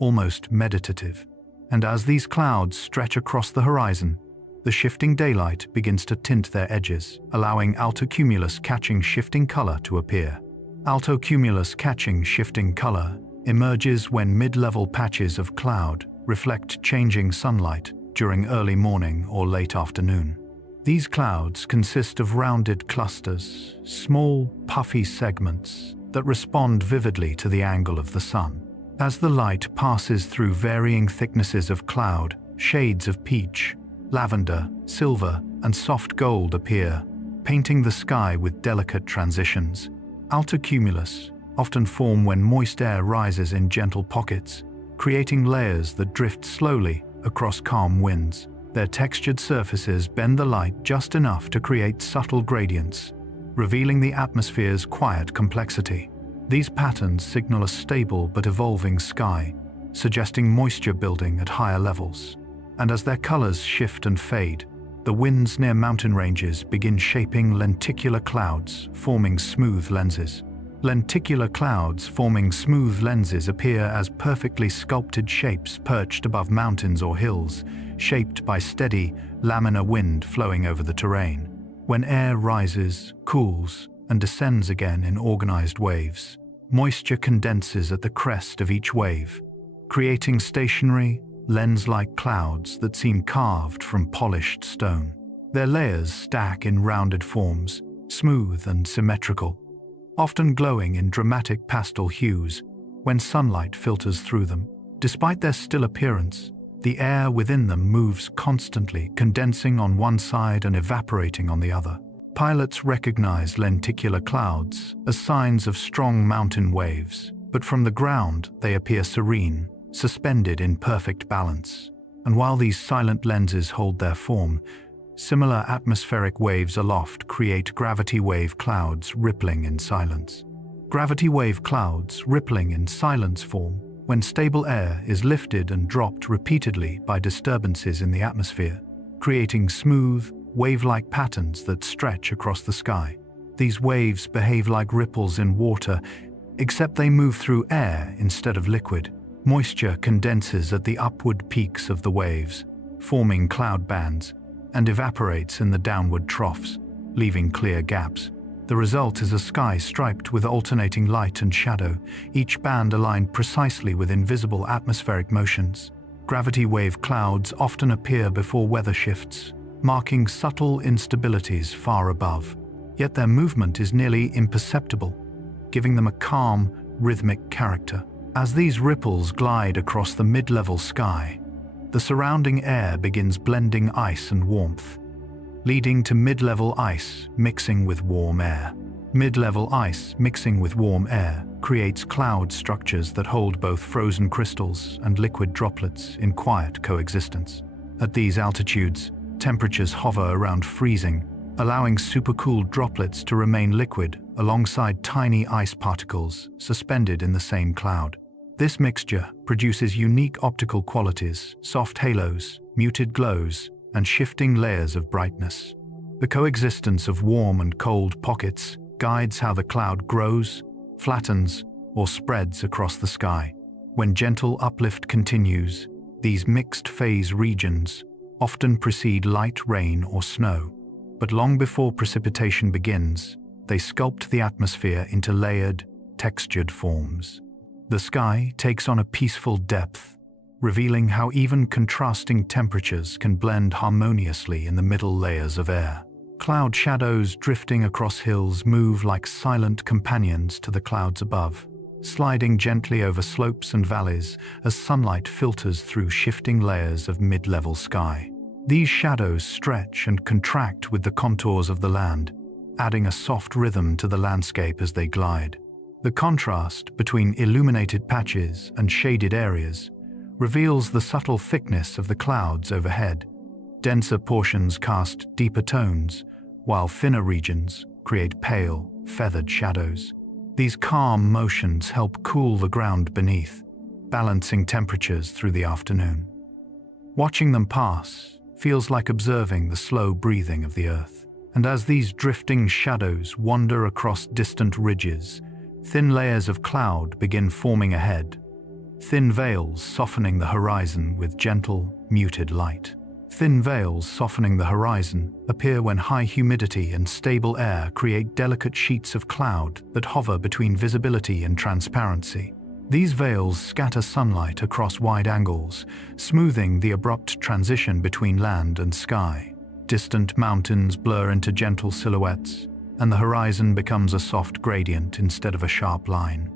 almost meditative, and as these clouds stretch across the horizon, the shifting daylight begins to tint their edges, allowing altocumulus catching shifting color to appear. Altocumulus catching shifting color emerges when mid-level patches of cloud reflect changing sunlight during early morning or late afternoon. These clouds consist of rounded clusters, small, puffy segments that respond vividly to the angle of the sun. As the light passes through varying thicknesses of cloud, shades of peach, lavender, silver, and soft gold appear, painting the sky with delicate transitions. Altocumulus often form when moist air rises in gentle pockets, creating layers that drift slowly across calm winds. Their textured surfaces bend the light just enough to create subtle gradients, revealing the atmosphere's quiet complexity. These patterns signal a stable but evolving sky, suggesting moisture building at higher levels. And as their colors shift and fade, the winds near mountain ranges begin shaping lenticular clouds, forming smooth lenses. Lenticular clouds forming smooth lenses appear as perfectly sculpted shapes perched above mountains or hills, shaped by steady, laminar wind flowing over the terrain. When air rises, cools, and descends again in organized waves, moisture condenses at the crest of each wave, creating stationary, lens-like clouds that seem carved from polished stone. Their layers stack in rounded forms, smooth and symmetrical, often glowing in dramatic pastel hues when sunlight filters through them. Despite their still appearance, the air within them moves constantly, condensing on one side and evaporating on the other. Pilots recognize lenticular clouds as signs of strong mountain waves, but from the ground they appear serene, suspended in perfect balance. And while these silent lenses hold their form, similar atmospheric waves aloft create gravity wave clouds rippling in silence. Gravity wave clouds rippling in silence form when stable air is lifted and dropped repeatedly by disturbances in the atmosphere, creating smooth, wave-like patterns that stretch across the sky. These waves behave like ripples in water, except they move through air instead of liquid. Moisture condenses at the upward peaks of the waves, forming cloud bands, and evaporates in the downward troughs, leaving clear gaps. The result is a sky striped with alternating light and shadow, each band aligned precisely with invisible atmospheric motions. Gravity wave clouds often appear before weather shifts, marking subtle instabilities far above. Yet their movement is nearly imperceptible, giving them a calm, rhythmic character. As these ripples glide across the mid-level sky, the surrounding air begins blending ice and warmth, leading to mid-level ice mixing with warm air. Mid-level ice mixing with warm air creates cloud structures that hold both frozen crystals and liquid droplets in quiet coexistence. At these altitudes, temperatures hover around freezing, allowing supercooled droplets to remain liquid alongside tiny ice particles suspended in the same cloud. This mixture produces unique optical qualities, soft halos, muted glows, and shifting layers of brightness. The coexistence of warm and cold pockets guides how the cloud grows, flattens, or spreads across the sky. When gentle uplift continues, these mixed-phase regions often precede light rain or snow, but long before precipitation begins, they sculpt the atmosphere into layered, textured forms. The sky takes on a peaceful depth, revealing how even contrasting temperatures can blend harmoniously in the middle layers of air. Cloud shadows drifting across hills move like silent companions to the clouds above, sliding gently over slopes and valleys as sunlight filters through shifting layers of mid-level sky. These shadows stretch and contract with the contours of the land, adding a soft rhythm to the landscape as they glide. The contrast between illuminated patches and shaded areas reveals the subtle thickness of the clouds overhead. Denser portions cast deeper tones, while thinner regions create pale, feathered shadows. These calm motions help cool the ground beneath, balancing temperatures through the afternoon. Watching them pass feels like observing the slow breathing of the earth. And as these drifting shadows wander across distant ridges, thin layers of cloud begin forming ahead, thin veils softening the horizon with gentle, muted light. Thin veils softening the horizon appear when high humidity and stable air create delicate sheets of cloud that hover between visibility and transparency. These veils scatter sunlight across wide angles, smoothing the abrupt transition between land and sky. Distant mountains blur into gentle silhouettes, and the horizon becomes a soft gradient instead of a sharp line.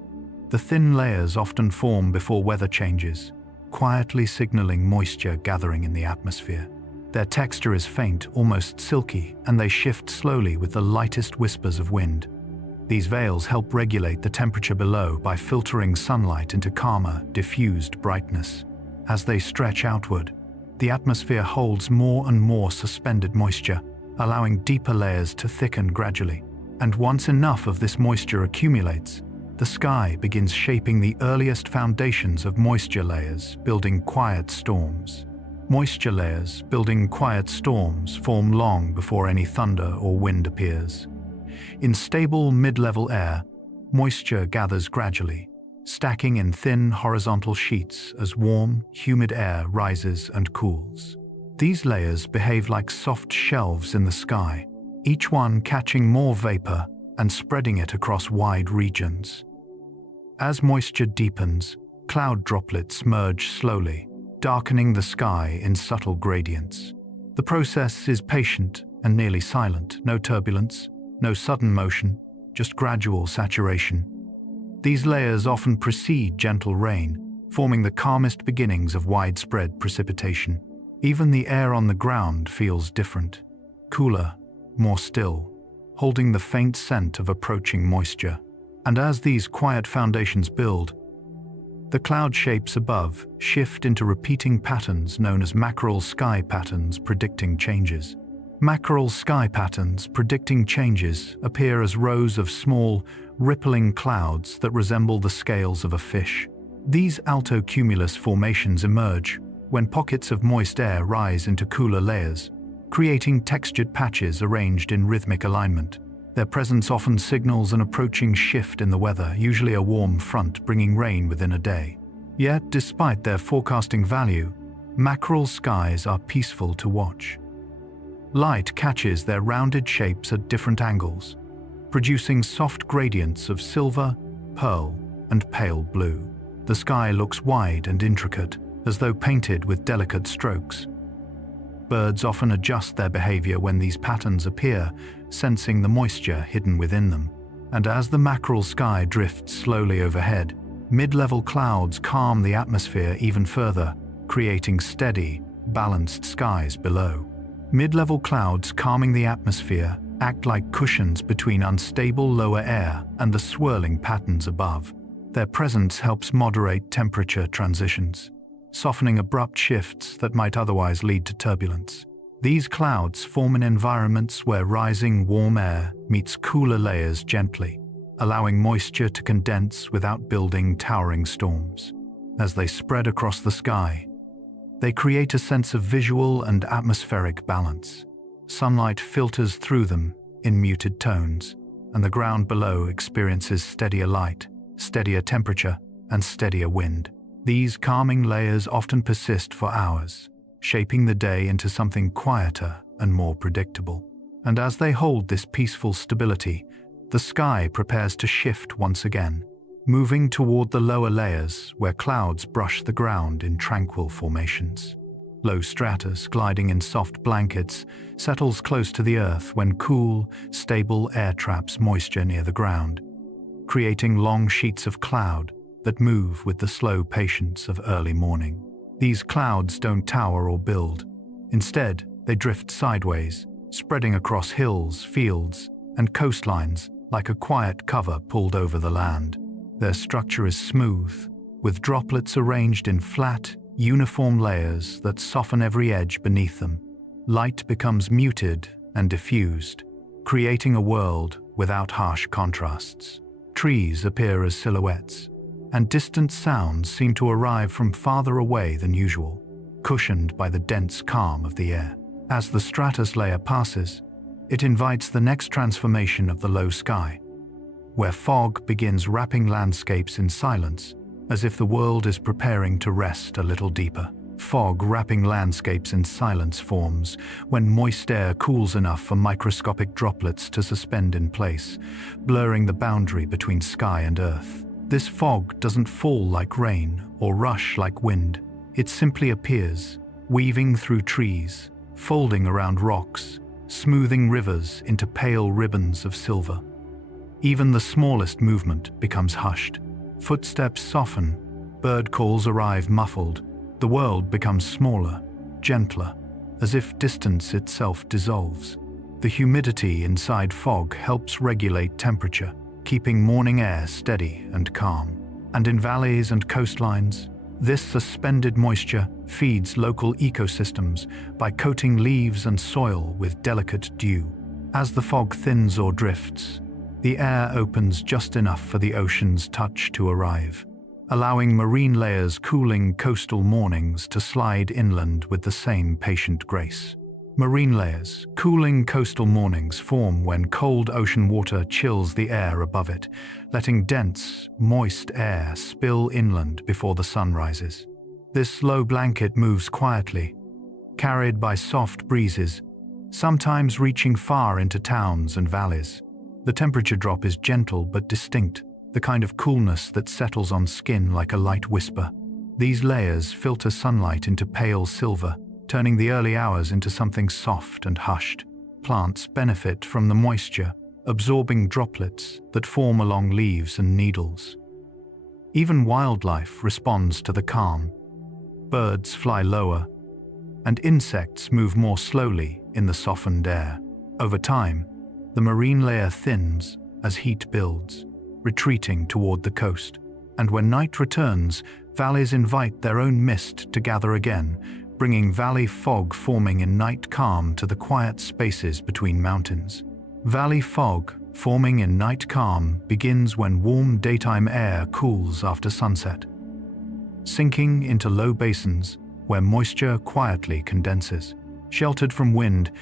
The thin layers often form before weather changes, quietly signaling moisture gathering in the atmosphere. Their texture is faint, almost silky, and they shift slowly with the lightest whispers of wind. These veils help regulate the temperature below by filtering sunlight into calmer, diffused brightness. As they stretch outward, the atmosphere holds more and more suspended moisture, allowing deeper layers to thicken gradually. And once enough of this moisture accumulates, the sky begins shaping the earliest foundations of moisture layers, building quiet storms. Moisture layers building quiet storms form long before any thunder or wind appears. In stable mid-level air, moisture gathers gradually, stacking in thin horizontal sheets as warm, humid air rises and cools. These layers behave like soft shelves in the sky, each one catching more vapor and spreading it across wide regions. As moisture deepens, cloud droplets merge slowly, darkening the sky in subtle gradients. The process is patient and nearly silent, no turbulence, no sudden motion, just gradual saturation. These layers often precede gentle rain, forming the calmest beginnings of widespread precipitation. Even the air on the ground feels different, cooler, more still, holding the faint scent of approaching moisture. And as these quiet foundations build, the cloud shapes above shift into repeating patterns known as mackerel sky patterns predicting changes. Mackerel sky patterns predicting changes appear as rows of small, rippling clouds that resemble the scales of a fish. These altocumulus formations emerge when pockets of moist air rise into cooler layers, creating textured patches arranged in rhythmic alignment. Their presence often signals an approaching shift in the weather, usually a warm front bringing rain within a day. Yet, despite their forecasting value, mackerel skies are peaceful to watch. Light catches their rounded shapes at different angles, producing soft gradients of silver, pearl, and pale blue. The sky looks wide and intricate, as though painted with delicate strokes. Birds often adjust their behavior when these patterns appear, sensing the moisture hidden within them. And as the mackerel sky drifts slowly overhead, mid-level clouds calm the atmosphere even further, creating steady, balanced skies below. Mid-level clouds calming the atmosphere act like cushions between unstable lower air and the swirling patterns above. Their presence helps moderate temperature transitions, softening abrupt shifts that might otherwise lead to turbulence. These clouds form in environments where rising warm air meets cooler layers gently, allowing moisture to condense without building towering storms. As they spread across the sky, they create a sense of visual and atmospheric balance. Sunlight filters through them in muted tones, and the ground below experiences steadier light, steadier temperature, and steadier wind. These calming layers often persist for hours, shaping the day into something quieter and more predictable. And as they hold this peaceful stability, the sky prepares to shift once again, moving toward the lower layers where clouds brush the ground in tranquil formations. Low stratus, gliding in soft blankets, settles close to the earth when cool, stable air traps moisture near the ground, creating long sheets of cloud that move with the slow patience of early morning. These clouds don't tower or build. Instead, they drift sideways, spreading across hills, fields, and coastlines like a quiet cover pulled over the land. Their structure is smooth, with droplets arranged in flat, uniform layers that soften every edge beneath them. Light becomes muted and diffused, creating a world without harsh contrasts. Trees appear as silhouettes, and distant sounds seem to arrive from farther away than usual, cushioned by the dense calm of the air. As the stratus layer passes, it invites the next transformation of the low sky, where fog begins wrapping landscapes in silence, as if the world is preparing to rest a little deeper. Fog wrapping landscapes in silence forms when moist air cools enough for microscopic droplets to suspend in place, blurring the boundary between sky and earth. This fog doesn't fall like rain or rush like wind. It simply appears, weaving through trees, folding around rocks, smoothing rivers into pale ribbons of silver. Even the smallest movement becomes hushed. Footsteps soften, bird calls arrive muffled. The world becomes smaller, gentler, as if distance itself dissolves. The humidity inside fog helps regulate temperature, keeping morning air steady and calm. And in valleys and coastlines, this suspended moisture feeds local ecosystems by coating leaves and soil with delicate dew. As the fog thins or drifts, the air opens just enough for the ocean's touch to arrive, allowing marine layers cooling coastal mornings to slide inland with the same patient grace. Marine layers cooling coastal mornings form when cold ocean water chills the air above it, letting dense, moist air spill inland before the sun rises. This low blanket moves quietly, carried by soft breezes, sometimes reaching far into towns and valleys. The temperature drop is gentle but distinct, the kind of coolness that settles on skin like a light whisper. These layers filter sunlight into pale silver, turning the early hours into something soft and hushed. Plants benefit from the moisture, absorbing droplets that form along leaves and needles. Even wildlife responds to the calm. Birds fly lower, and insects move more slowly in the softened air. Over time, the marine layer thins as heat builds, retreating toward the coast. And when night returns, valleys invite their own mist to gather again, bringing valley fog forming in night calm to the quiet spaces between mountains. Valley fog forming in night calm begins when warm daytime air cools after sunset, sinking into low basins where moisture quietly condenses. Sheltered from wind,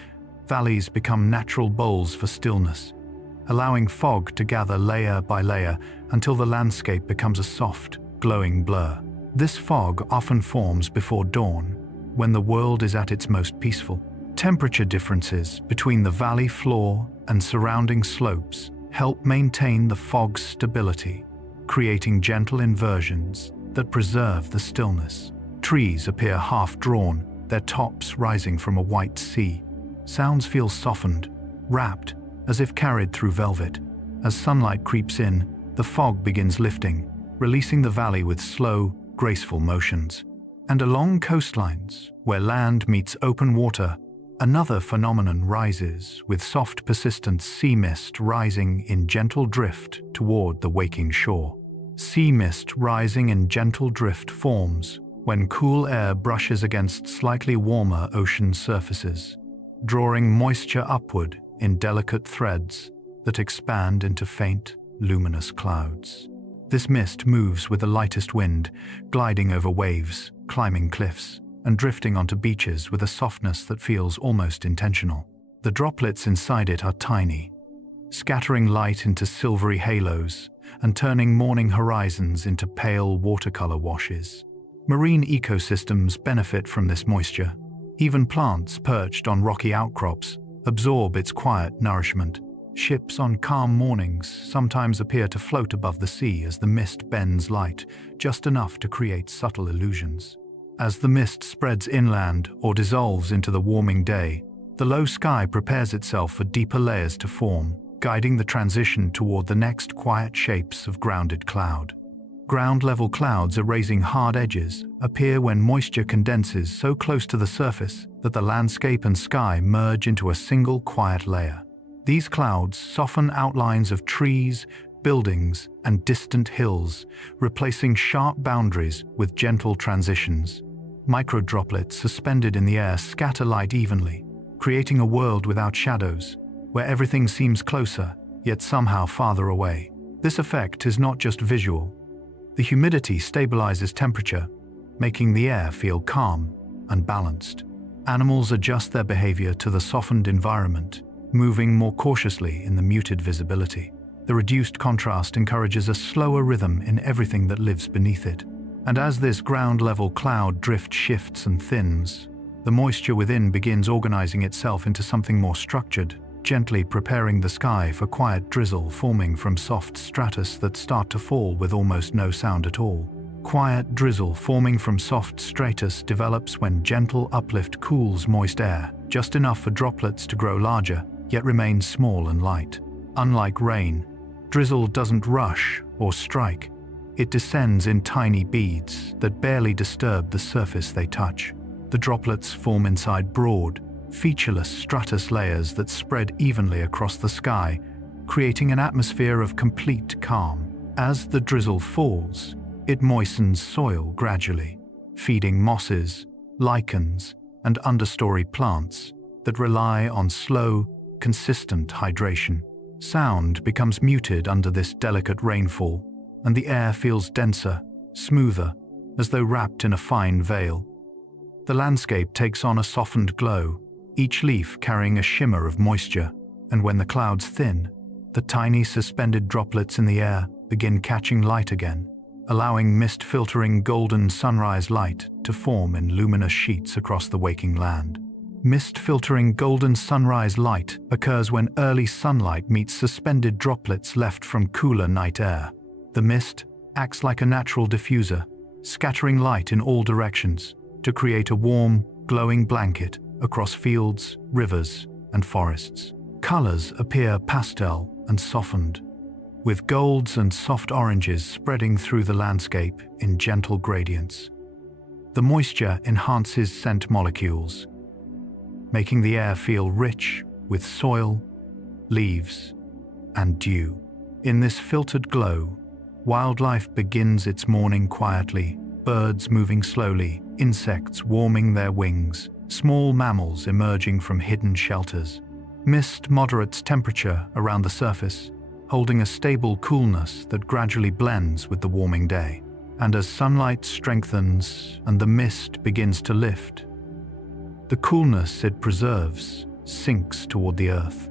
valleys become natural bowls for stillness, allowing fog to gather layer by layer until the landscape becomes a soft, glowing blur. This fog often forms before dawn, when the world is at its most peaceful. Temperature differences between the valley floor and surrounding slopes help maintain the fog's stability, creating gentle inversions that preserve the stillness. Trees appear half-drawn, their tops rising from a white sea. Sounds feel softened, wrapped, as if carried through velvet. As sunlight creeps in, the fog begins lifting, releasing the valley with slow, graceful motions. And along coastlines, where land meets open water, another phenomenon rises, with soft, persistent sea mist rising in gentle drift toward the waking shore. sea mist rising in gentle drift forms when cool air brushes against slightly warmer ocean surfaces, drawing moisture upward in delicate threads that expand into faint, luminous clouds. This mist moves with the lightest wind, gliding over waves, climbing cliffs, and drifting onto beaches with a softness that feels almost intentional. The droplets inside it are tiny, scattering light into silvery halos and turning morning horizons into pale watercolor washes. Marine ecosystems benefit from this moisture. Even plants perched on rocky outcrops absorb its quiet nourishment. Ships on calm mornings sometimes appear to float above the sea as the mist bends light, just enough to create subtle illusions. As the mist spreads inland or dissolves into the warming day, the low sky prepares itself for deeper layers to form, guiding the transition toward the next quiet shapes of grounded cloud. Ground-level clouds erasing hard edges appear when moisture condenses so close to the surface that the landscape and sky merge into a single quiet layer. These clouds soften outlines of trees, buildings, and distant hills, replacing sharp boundaries with gentle transitions. Microdroplets suspended in the air scatter light evenly, creating a world without shadows, where everything seems closer, yet somehow farther away. This effect is not just visual. The humidity stabilizes temperature, making the air feel calm and balanced. Animals adjust their behavior to the softened environment, moving more cautiously in the muted visibility. The reduced contrast encourages a slower rhythm in everything that lives beneath it. And as this ground-level cloud drift shifts and thins, the moisture within begins organizing itself into something more structured, gently preparing the sky for quiet drizzle forming from soft stratus that start to fall with almost no sound at all. Quiet drizzle forming from soft stratus develops when gentle uplift cools moist air, just enough for droplets to grow larger, yet remain small and light. Unlike rain, drizzle doesn't rush or strike. It descends in tiny beads that barely disturb the surface they touch. The droplets form inside broad, featureless stratus layers that spread evenly across the sky, creating an atmosphere of complete calm. As the drizzle falls, it moistens soil gradually, feeding mosses, lichens, and understory plants that rely on slow, consistent hydration. Sound becomes muted under this delicate rainfall, and the air feels denser, smoother, as though wrapped in a fine veil. The landscape takes on a softened glow, each leaf carrying a shimmer of moisture, and when the clouds thin, the tiny suspended droplets in the air begin catching light again, allowing mist-filtering golden sunrise light to form in luminous sheets across the waking land. Mist-filtering golden sunrise light occurs when early sunlight meets suspended droplets left from cooler night air. The mist acts like a natural diffuser, scattering light in all directions to create a warm, glowing blanket across fields, rivers, and forests. Colors appear pastel and softened, with golds and soft oranges spreading through the landscape in gentle gradients. The moisture enhances scent molecules, making the air feel rich with soil, leaves, and dew. In this filtered glow, wildlife begins its morning quietly, birds moving slowly, insects warming their wings, small mammals emerging from hidden shelters. Mist moderates temperature around the surface, holding a stable coolness that gradually blends with the warming day. And as sunlight strengthens and the mist begins to lift, the coolness it preserves sinks toward the earth,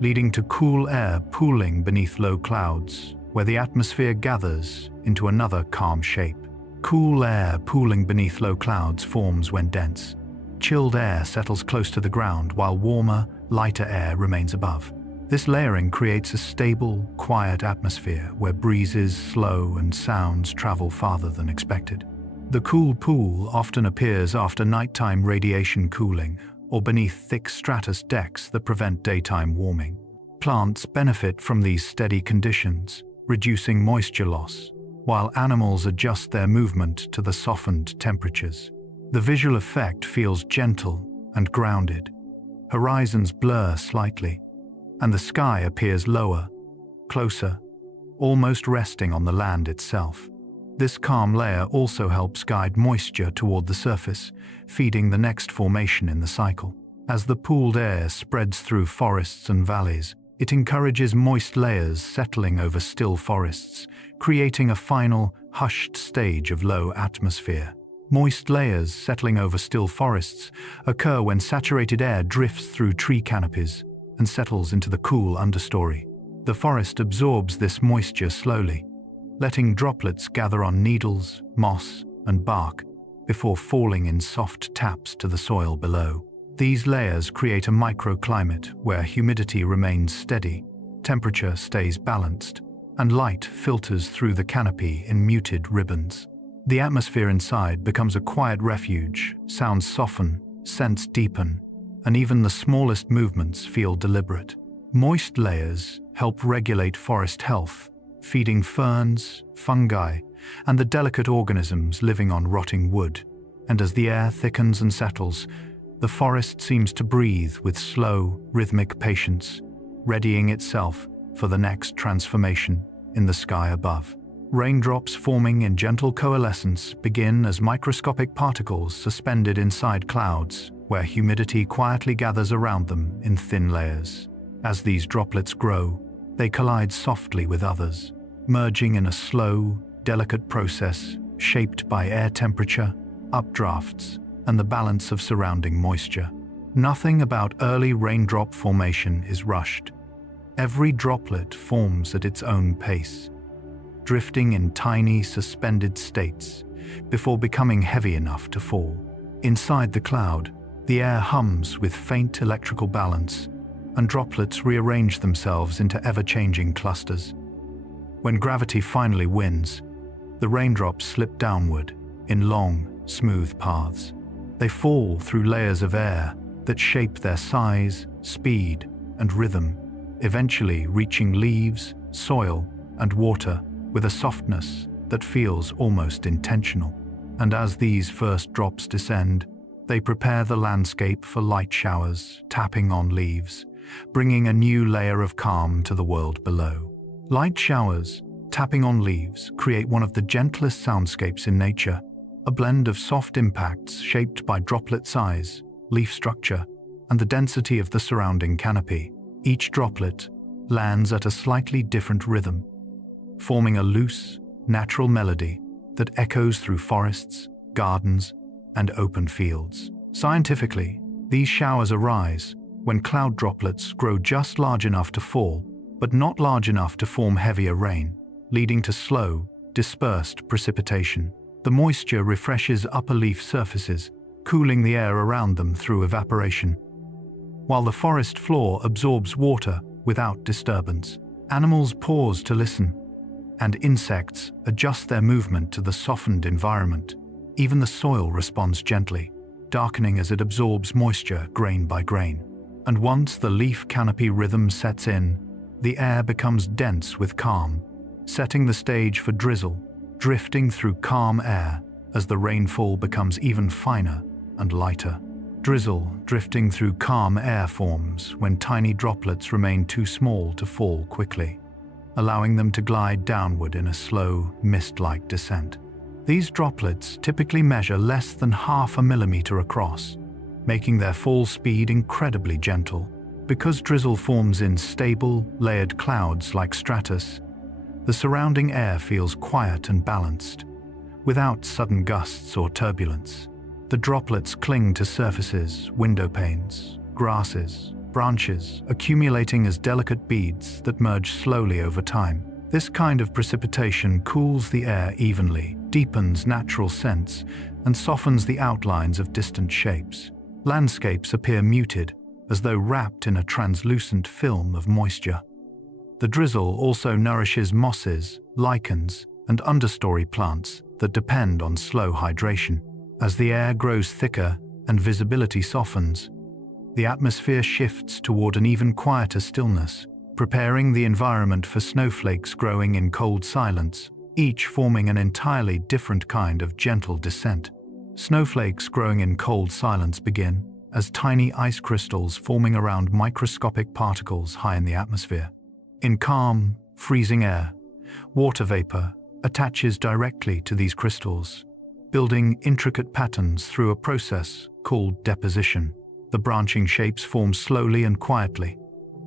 leading to cool air pooling beneath low clouds, where the atmosphere gathers into another calm shape. Cool air pooling beneath low clouds forms when dense, chilled air settles close to the ground while warmer, lighter air remains above. This layering creates a stable, quiet atmosphere where breezes slow and sounds travel farther than expected. The cool pool often appears after nighttime radiation cooling or beneath thick stratus decks that prevent daytime warming. Plants benefit from these steady conditions, reducing moisture loss, while animals adjust their movement to the softened temperatures. The visual effect feels gentle and grounded. Horizons blur slightly, and the sky appears lower, closer, almost resting on the land itself. This calm layer also helps guide moisture toward the surface, feeding the next formation in the cycle. As the pooled air spreads through forests and valleys, it encourages moist layers settling over still forests, creating a final, hushed stage of low atmosphere. Moist layers settling over still forests occur when saturated air drifts through tree canopies and settles into the cool understory. The forest absorbs this moisture slowly, letting droplets gather on needles, moss, and bark before falling in soft taps to the soil below. These layers create a microclimate where humidity remains steady, temperature stays balanced, and light filters through the canopy in muted ribbons. The atmosphere inside becomes a quiet refuge, sounds soften, scents deepen, and even the smallest movements feel deliberate. Moist layers help regulate forest health, feeding ferns, fungi, and the delicate organisms living on rotting wood. And as the air thickens and settles, the forest seems to breathe with slow, rhythmic patience, readying itself for the next transformation in the sky above. Raindrops forming in gentle coalescence begin as microscopic particles suspended inside clouds, where humidity quietly gathers around them in thin layers. As these droplets grow, they collide softly with others, merging in a slow, delicate process shaped by air temperature, updrafts, and the balance of surrounding moisture. Nothing about early raindrop formation is rushed. Every droplet forms at its own pace, drifting in tiny, suspended states before becoming heavy enough to fall. Inside the cloud, the air hums with faint electrical balance, and droplets rearrange themselves into ever-changing clusters. When gravity finally wins, the raindrops slip downward in long, smooth paths. They fall through layers of air that shape their size, speed, and rhythm, eventually reaching leaves, soil, and water with a softness that feels almost intentional. And as these first drops descend, they prepare the landscape for light showers tapping on leaves, bringing a new layer of calm to the world below. Light showers tapping on leaves create one of the gentlest soundscapes in nature, a blend of soft impacts shaped by droplet size, leaf structure, and the density of the surrounding canopy. Each droplet lands at a slightly different rhythm, forming a loose, natural melody that echoes through forests, gardens, and open fields. Scientifically, these showers arise when cloud droplets grow just large enough to fall, but not large enough to form heavier rain, leading to slow, dispersed precipitation. The moisture refreshes upper leaf surfaces, cooling the air around them through evaporation, while the forest floor absorbs water without disturbance. Animals pause to listen, and insects adjust their movement to the softened environment. Even the soil responds gently, darkening as it absorbs moisture grain by grain. And once the leaf canopy rhythm sets in, the air becomes dense with calm, setting the stage for drizzle, drifting through calm air as the rainfall becomes even finer and lighter. Drizzle drifting through calm air forms when tiny droplets remain too small to fall quickly, allowing them to glide downward in a slow, mist-like descent. These droplets typically measure less than 0.5 millimeter across, making their fall speed incredibly gentle. Because drizzle forms in stable, layered clouds like stratus, the surrounding air feels quiet and balanced, without sudden gusts or turbulence. The droplets cling to surfaces, window panes, grasses, branches, accumulating as delicate beads that merge slowly over time. This kind of precipitation cools the air evenly, deepens natural scents, and softens the outlines of distant shapes. Landscapes appear muted, as though wrapped in a translucent film of moisture. The drizzle also nourishes mosses, lichens, and understory plants that depend on slow hydration. As the air grows thicker and visibility softens, the atmosphere shifts toward an even quieter stillness, preparing the environment for snowflakes growing in cold silence, each forming an entirely different kind of gentle descent. Snowflakes growing in cold silence begin as tiny ice crystals forming around microscopic particles high in the atmosphere. In calm, freezing air, Water vapor attaches directly to these crystals, building intricate patterns through a process called deposition. The branching shapes form slowly and quietly,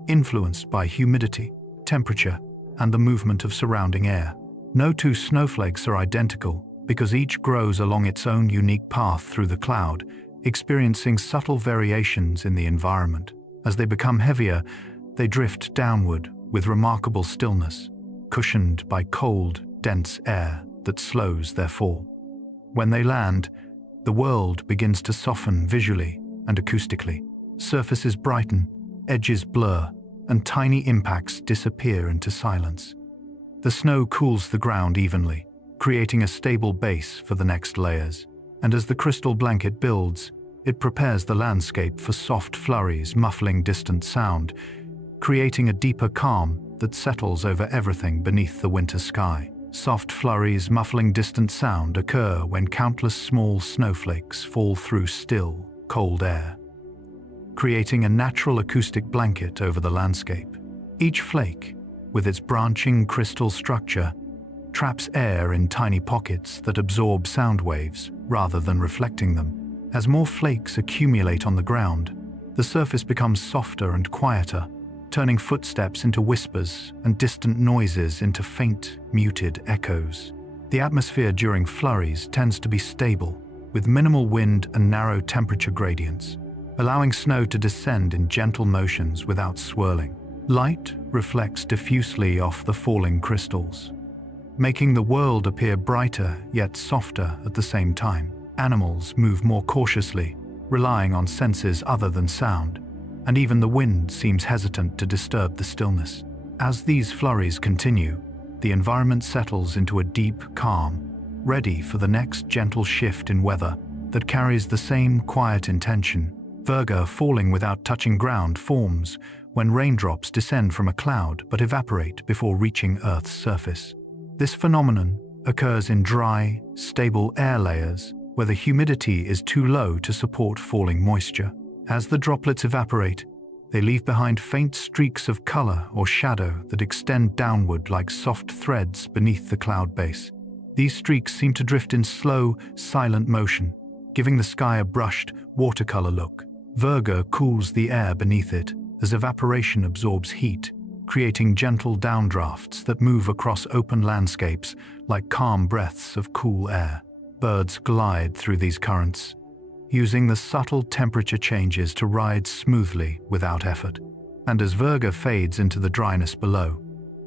influenced by humidity, temperature, and the movement of surrounding air. No two snowflakes are identical because each grows along its own unique path through the cloud, experiencing subtle variations in the environment. As they become heavier, they drift downward with remarkable stillness, cushioned by cold, dense air that slows their fall. When they land, the world begins to soften visually and acoustically. Surfaces brighten, edges blur, and tiny impacts disappear into silence. The snow cools the ground evenly, creating a stable base for the next layers. And as the crystal blanket builds, it prepares the landscape for soft flurries muffling distant sound, creating a deeper calm that settles over everything beneath the winter sky. Soft flurries muffling distant sound occur when countless small snowflakes fall through still, cold air, creating a natural acoustic blanket over the landscape. Each flake, with its branching crystal structure, traps air in tiny pockets that absorb sound waves rather than reflecting them. As more flakes accumulate on the ground, the surface becomes softer and quieter, turning footsteps into whispers and distant noises into faint, muted echoes. The atmosphere during flurries tends to be stable, with minimal wind and narrow temperature gradients, allowing snow to descend in gentle motions without swirling. Light reflects diffusely off the falling crystals, making the world appear brighter yet softer at the same time. Animals move more cautiously, relying on senses other than sound, and even the wind seems hesitant to disturb the stillness. As these flurries continue, the environment settles into a deep calm, ready for the next gentle shift in weather that carries the same quiet intention. Virga falling without touching ground forms when raindrops descend from a cloud but evaporate before reaching Earth's surface. This phenomenon occurs in dry, stable air layers where the humidity is too low to support falling moisture. As the droplets evaporate, they leave behind faint streaks of color or shadow that extend downward like soft threads beneath the cloud base. These streaks seem to drift in slow, silent motion, giving the sky a brushed, watercolor look. Virga cools the air beneath it as evaporation absorbs heat, creating gentle downdrafts that move across open landscapes like calm breaths of cool air. Birds glide through these currents, using the subtle temperature changes to ride smoothly without effort. And as Virga fades into the dryness below,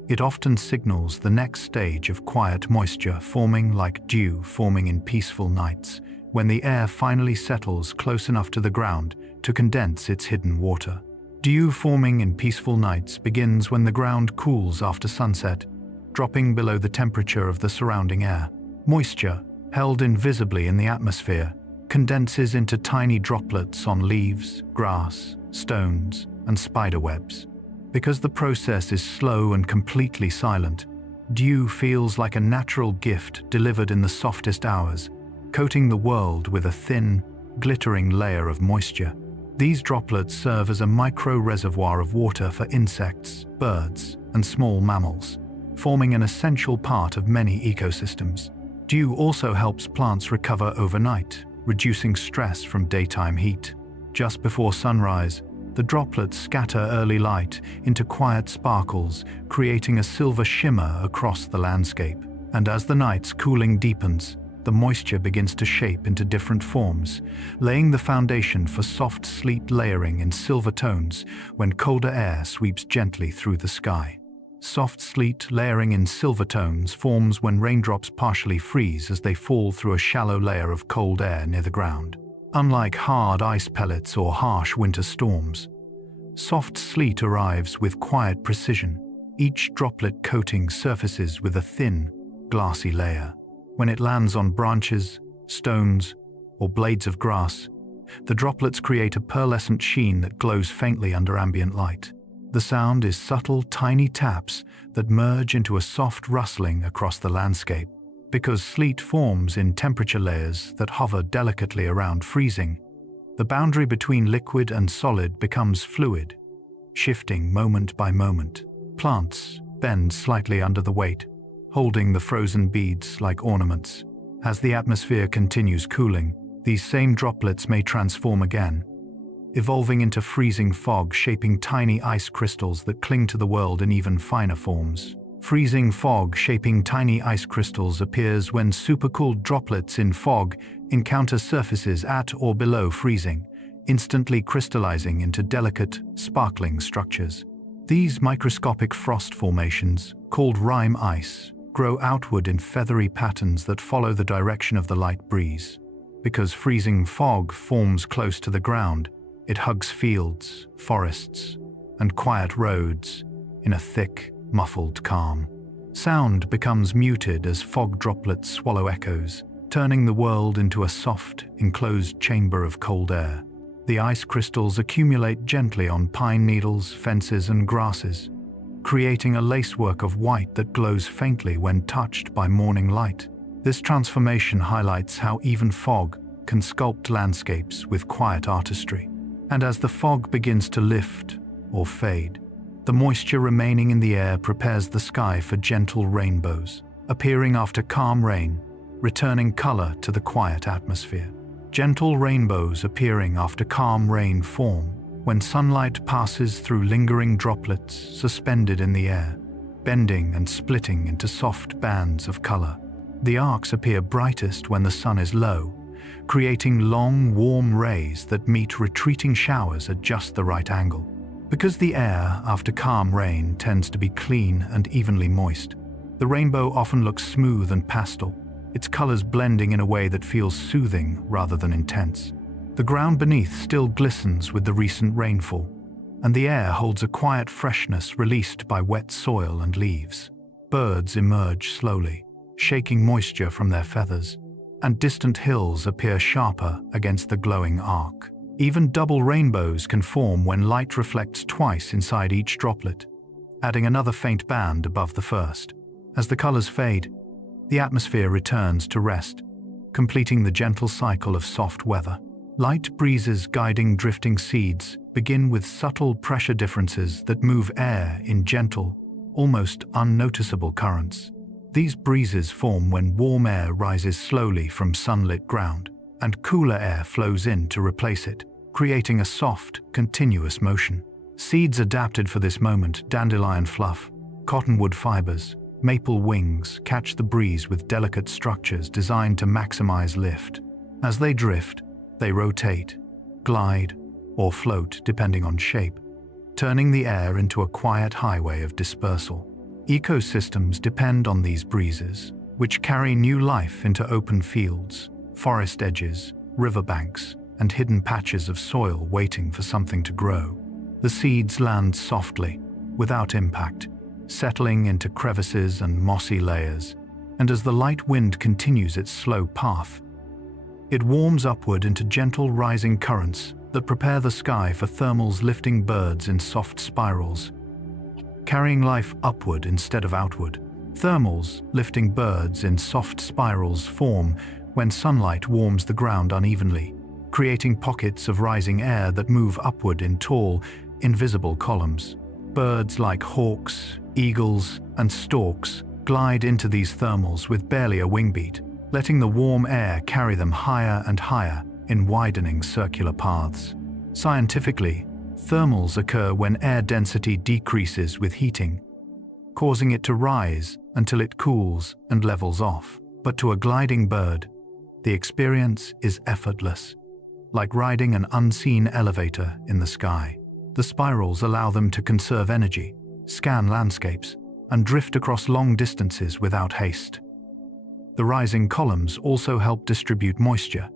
it often signals the next stage of quiet moisture forming like dew forming in peaceful nights, when the air finally settles close enough to the ground to condense its hidden water. Dew forming in peaceful nights begins when the ground cools after sunset, dropping below the temperature of the surrounding air. Moisture, held invisibly in the atmosphere, condenses into tiny droplets on leaves, grass, stones, and spider webs. Because the process is slow and completely silent, dew feels like a natural gift delivered in the softest hours, coating the world with a thin, glittering layer of moisture. These droplets serve as a micro-reservoir of water for insects, birds, and small mammals, forming an essential part of many ecosystems. Dew also helps plants recover overnight, reducing stress from daytime heat. Just before sunrise, the droplets scatter early light into quiet sparkles, creating a silver shimmer across the landscape. And as the night's cooling deepens, the moisture begins to shape into different forms, laying the foundation for soft sleet layering in silver tones when colder air sweeps gently through the sky. Soft sleet layering in silver tones forms when raindrops partially freeze as they fall through a shallow layer of cold air near the ground. Unlike hard ice pellets or harsh winter storms, soft sleet arrives with quiet precision, each droplet coating surfaces with a thin, glassy layer. When it lands on branches, stones, or blades of grass, the droplets create a pearlescent sheen that glows faintly under ambient light. The sound is subtle, tiny taps that merge into a soft rustling across the landscape. Because sleet forms in temperature layers that hover delicately around freezing, the boundary between liquid and solid becomes fluid, shifting moment by moment. Plants bend slightly under the weight, holding the frozen beads like ornaments. As the atmosphere continues cooling, these same droplets may transform again, evolving into freezing fog, shaping tiny ice crystals that cling to the world in even finer forms. Freezing fog shaping tiny ice crystals appears when supercooled droplets in fog encounter surfaces at or below freezing, instantly crystallizing into delicate, sparkling structures. These microscopic frost formations, called rime ice, grow outward in feathery patterns that follow the direction of the light breeze. Because freezing fog forms close to the ground, it hugs fields, forests, and quiet roads in a thick, muffled calm. Sound becomes muted as fog droplets swallow echoes, turning the world into a soft, enclosed chamber of cold air. The ice crystals accumulate gently on pine needles, fences, and grasses, creating a lacework of white that glows faintly when touched by morning light. This transformation highlights how even fog can sculpt landscapes with quiet artistry. And as the fog begins to lift or fade, the moisture remaining in the air prepares the sky for gentle rainbows, appearing after calm rain, returning color to the quiet atmosphere. Gentle rainbows appearing after calm rain form when sunlight passes through lingering droplets suspended in the air, bending and splitting into soft bands of color. The arcs appear brightest when the sun is low, creating long, warm rays that meet retreating showers at just the right angle. Because the air after calm rain tends to be clean and evenly moist, the rainbow often looks smooth and pastel, its colors blending in a way that feels soothing rather than intense. The ground beneath still glistens with the recent rainfall, and the air holds a quiet freshness released by wet soil and leaves. Birds emerge slowly, shaking moisture from their feathers, and distant hills appear sharper against the glowing arc. Even double rainbows can form when light reflects twice inside each droplet, adding another faint band above the first. As the colors fade, the atmosphere returns to rest, completing the gentle cycle of soft weather. Light breezes guiding drifting seeds begin with subtle pressure differences that move air in gentle, almost unnoticeable currents. These breezes form when warm air rises slowly from sunlit ground, and cooler air flows in to replace it, creating a soft, continuous motion. Seeds adapted for this moment, dandelion fluff, cottonwood fibers, maple wings, catch the breeze with delicate structures designed to maximize lift. As they drift, they rotate, glide, or float depending on shape, turning the air into a quiet highway of dispersal. Ecosystems depend on these breezes, which carry new life into open fields, forest edges, riverbanks, and hidden patches of soil waiting for something to grow. The seeds land softly, without impact, settling into crevices and mossy layers, and as the light wind continues its slow path, it warms upward into gentle rising currents that prepare the sky for thermals lifting birds in soft spirals, carrying life upward instead of outward. Thermals lifting birds in soft spirals form when sunlight warms the ground unevenly, creating pockets of rising air that move upward in tall, invisible columns. Birds like hawks, eagles, and storks glide into these thermals with barely a wing beat, letting the warm air carry them higher and higher in widening circular paths. Scientifically, thermals occur when air density decreases with heating, causing it to rise until it cools and levels off. But to a gliding bird, the experience is effortless, like riding an unseen elevator in the sky. The spirals allow them to conserve energy, scan landscapes, and drift across long distances without haste. The rising columns also help distribute moisture,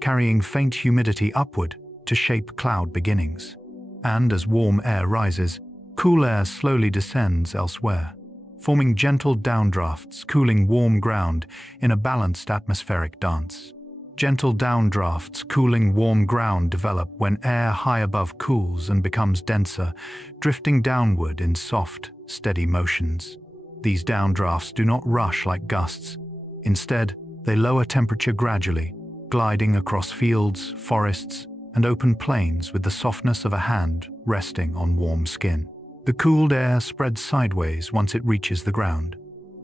carrying faint humidity upward to shape cloud beginnings. And as warm air rises, cool air slowly descends elsewhere, forming gentle downdrafts, cooling warm ground in a balanced atmospheric dance. Gentle downdrafts cooling warm ground develop when air high above cools and becomes denser, drifting downward in soft, steady motions. These downdrafts do not rush like gusts. Instead, they lower temperature gradually, gliding across fields, forests, and open plains with the softness of a hand resting on warm skin. The cooled air spreads sideways once it reaches the ground,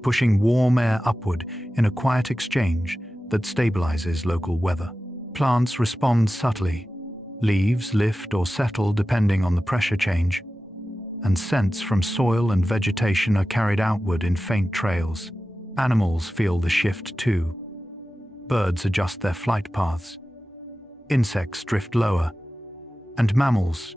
pushing warm air upward in a quiet exchange that stabilizes local weather. Plants respond subtly. Leaves lift or settle depending on the pressure change, and scents from soil and vegetation are carried outward in faint trails. Animals feel the shift too. Birds adjust their flight paths. Insects drift lower, and mammals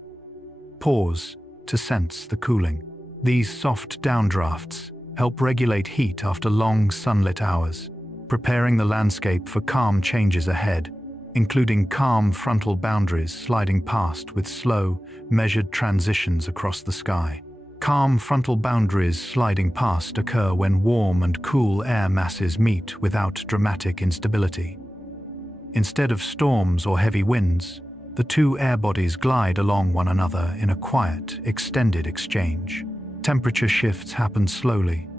pause to sense the cooling. These soft downdrafts help regulate heat after long sunlit hours, preparing the landscape for calm changes ahead, including calm frontal boundaries sliding past with slow, measured transitions across the sky. Calm frontal boundaries sliding past occur when warm and cool air masses meet without dramatic instability. Instead of storms or heavy winds, the two air bodies glide along one another in a quiet, extended exchange. Temperature shifts happen slowly,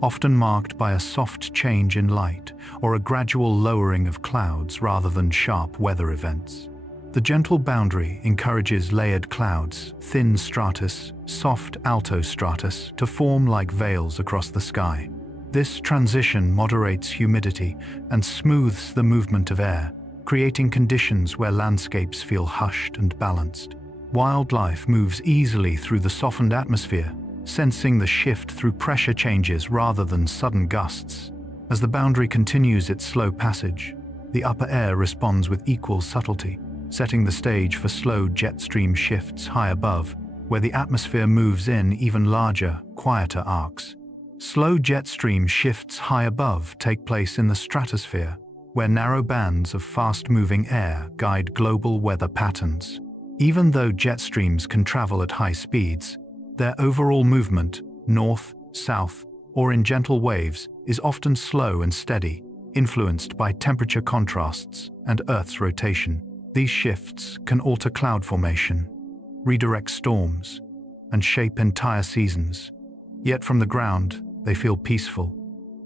often marked by a soft change in light or a gradual lowering of clouds rather than sharp weather events. The gentle boundary encourages layered clouds, thin stratus, soft alto stratus, to form like veils across the sky. This transition moderates humidity and smooths the movement of air, creating conditions where landscapes feel hushed and balanced. Wildlife moves easily through the softened atmosphere, sensing the shift through pressure changes rather than sudden gusts. As the boundary continues its slow passage, the upper air responds with equal subtlety, setting the stage for slow jet stream shifts high above, where the atmosphere moves in even larger, quieter arcs. Slow jet stream shifts high above take place in the stratosphere, where narrow bands of fast-moving air guide global weather patterns. Even though jet streams can travel at high speeds, their overall movement, north, south, or in gentle waves, is often slow and steady, influenced by temperature contrasts and Earth's rotation. These shifts can alter cloud formation, redirect storms, and shape entire seasons. Yet from the ground, they feel peaceful,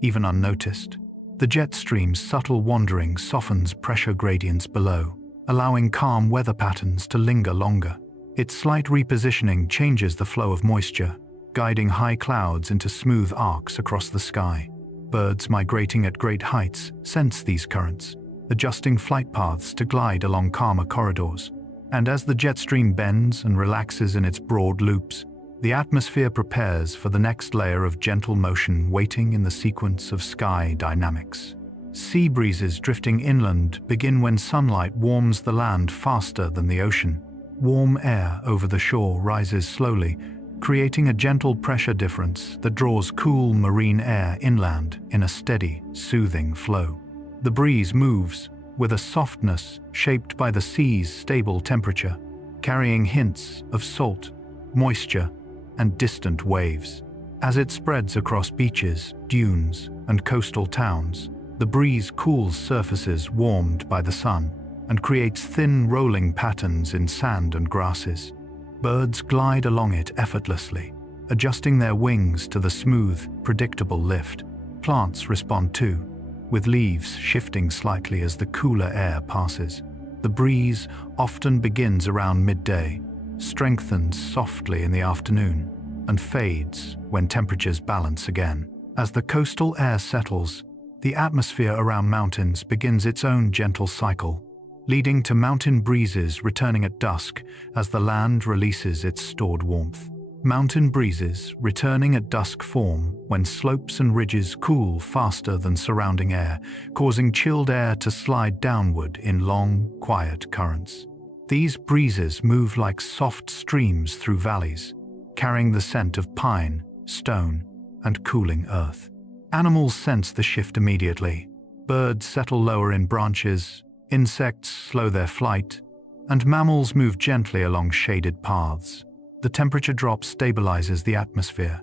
even unnoticed. The jet stream's subtle wandering softens pressure gradients below, allowing calm weather patterns to linger longer. Its slight repositioning changes the flow of moisture, guiding high clouds into smooth arcs across the sky. Birds migrating at great heights sense these currents, adjusting flight paths to glide along calmer corridors. And as the jet stream bends and relaxes in its broad loops, the atmosphere prepares for the next layer of gentle motion waiting in the sequence of sky dynamics. Sea breezes drifting inland begin when sunlight warms the land faster than the ocean. Warm air over the shore rises slowly, creating a gentle pressure difference that draws cool marine air inland in a steady, soothing flow. The breeze moves with a softness shaped by the sea's stable temperature, carrying hints of salt, moisture, and distant waves. As it spreads across beaches, dunes, and coastal towns, the breeze cools surfaces warmed by the sun and creates thin rolling patterns in sand and grasses. Birds glide along it effortlessly, adjusting their wings to the smooth, predictable lift. Plants respond too, with leaves shifting slightly as the cooler air passes. The breeze often begins around midday, strengthens softly in the afternoon, and fades when temperatures balance again. As the coastal air settles, the atmosphere around mountains begins its own gentle cycle, leading to mountain breezes returning at dusk as the land releases its stored warmth. Mountain breezes returning at dusk form when slopes and ridges cool faster than surrounding air, causing chilled air to slide downward in long, quiet currents. These breezes move like soft streams through valleys, carrying the scent of pine, stone, and cooling earth. Animals sense the shift immediately. Birds settle lower in branches, insects slow their flight, and mammals move gently along shaded paths. The temperature drop stabilizes the atmosphere,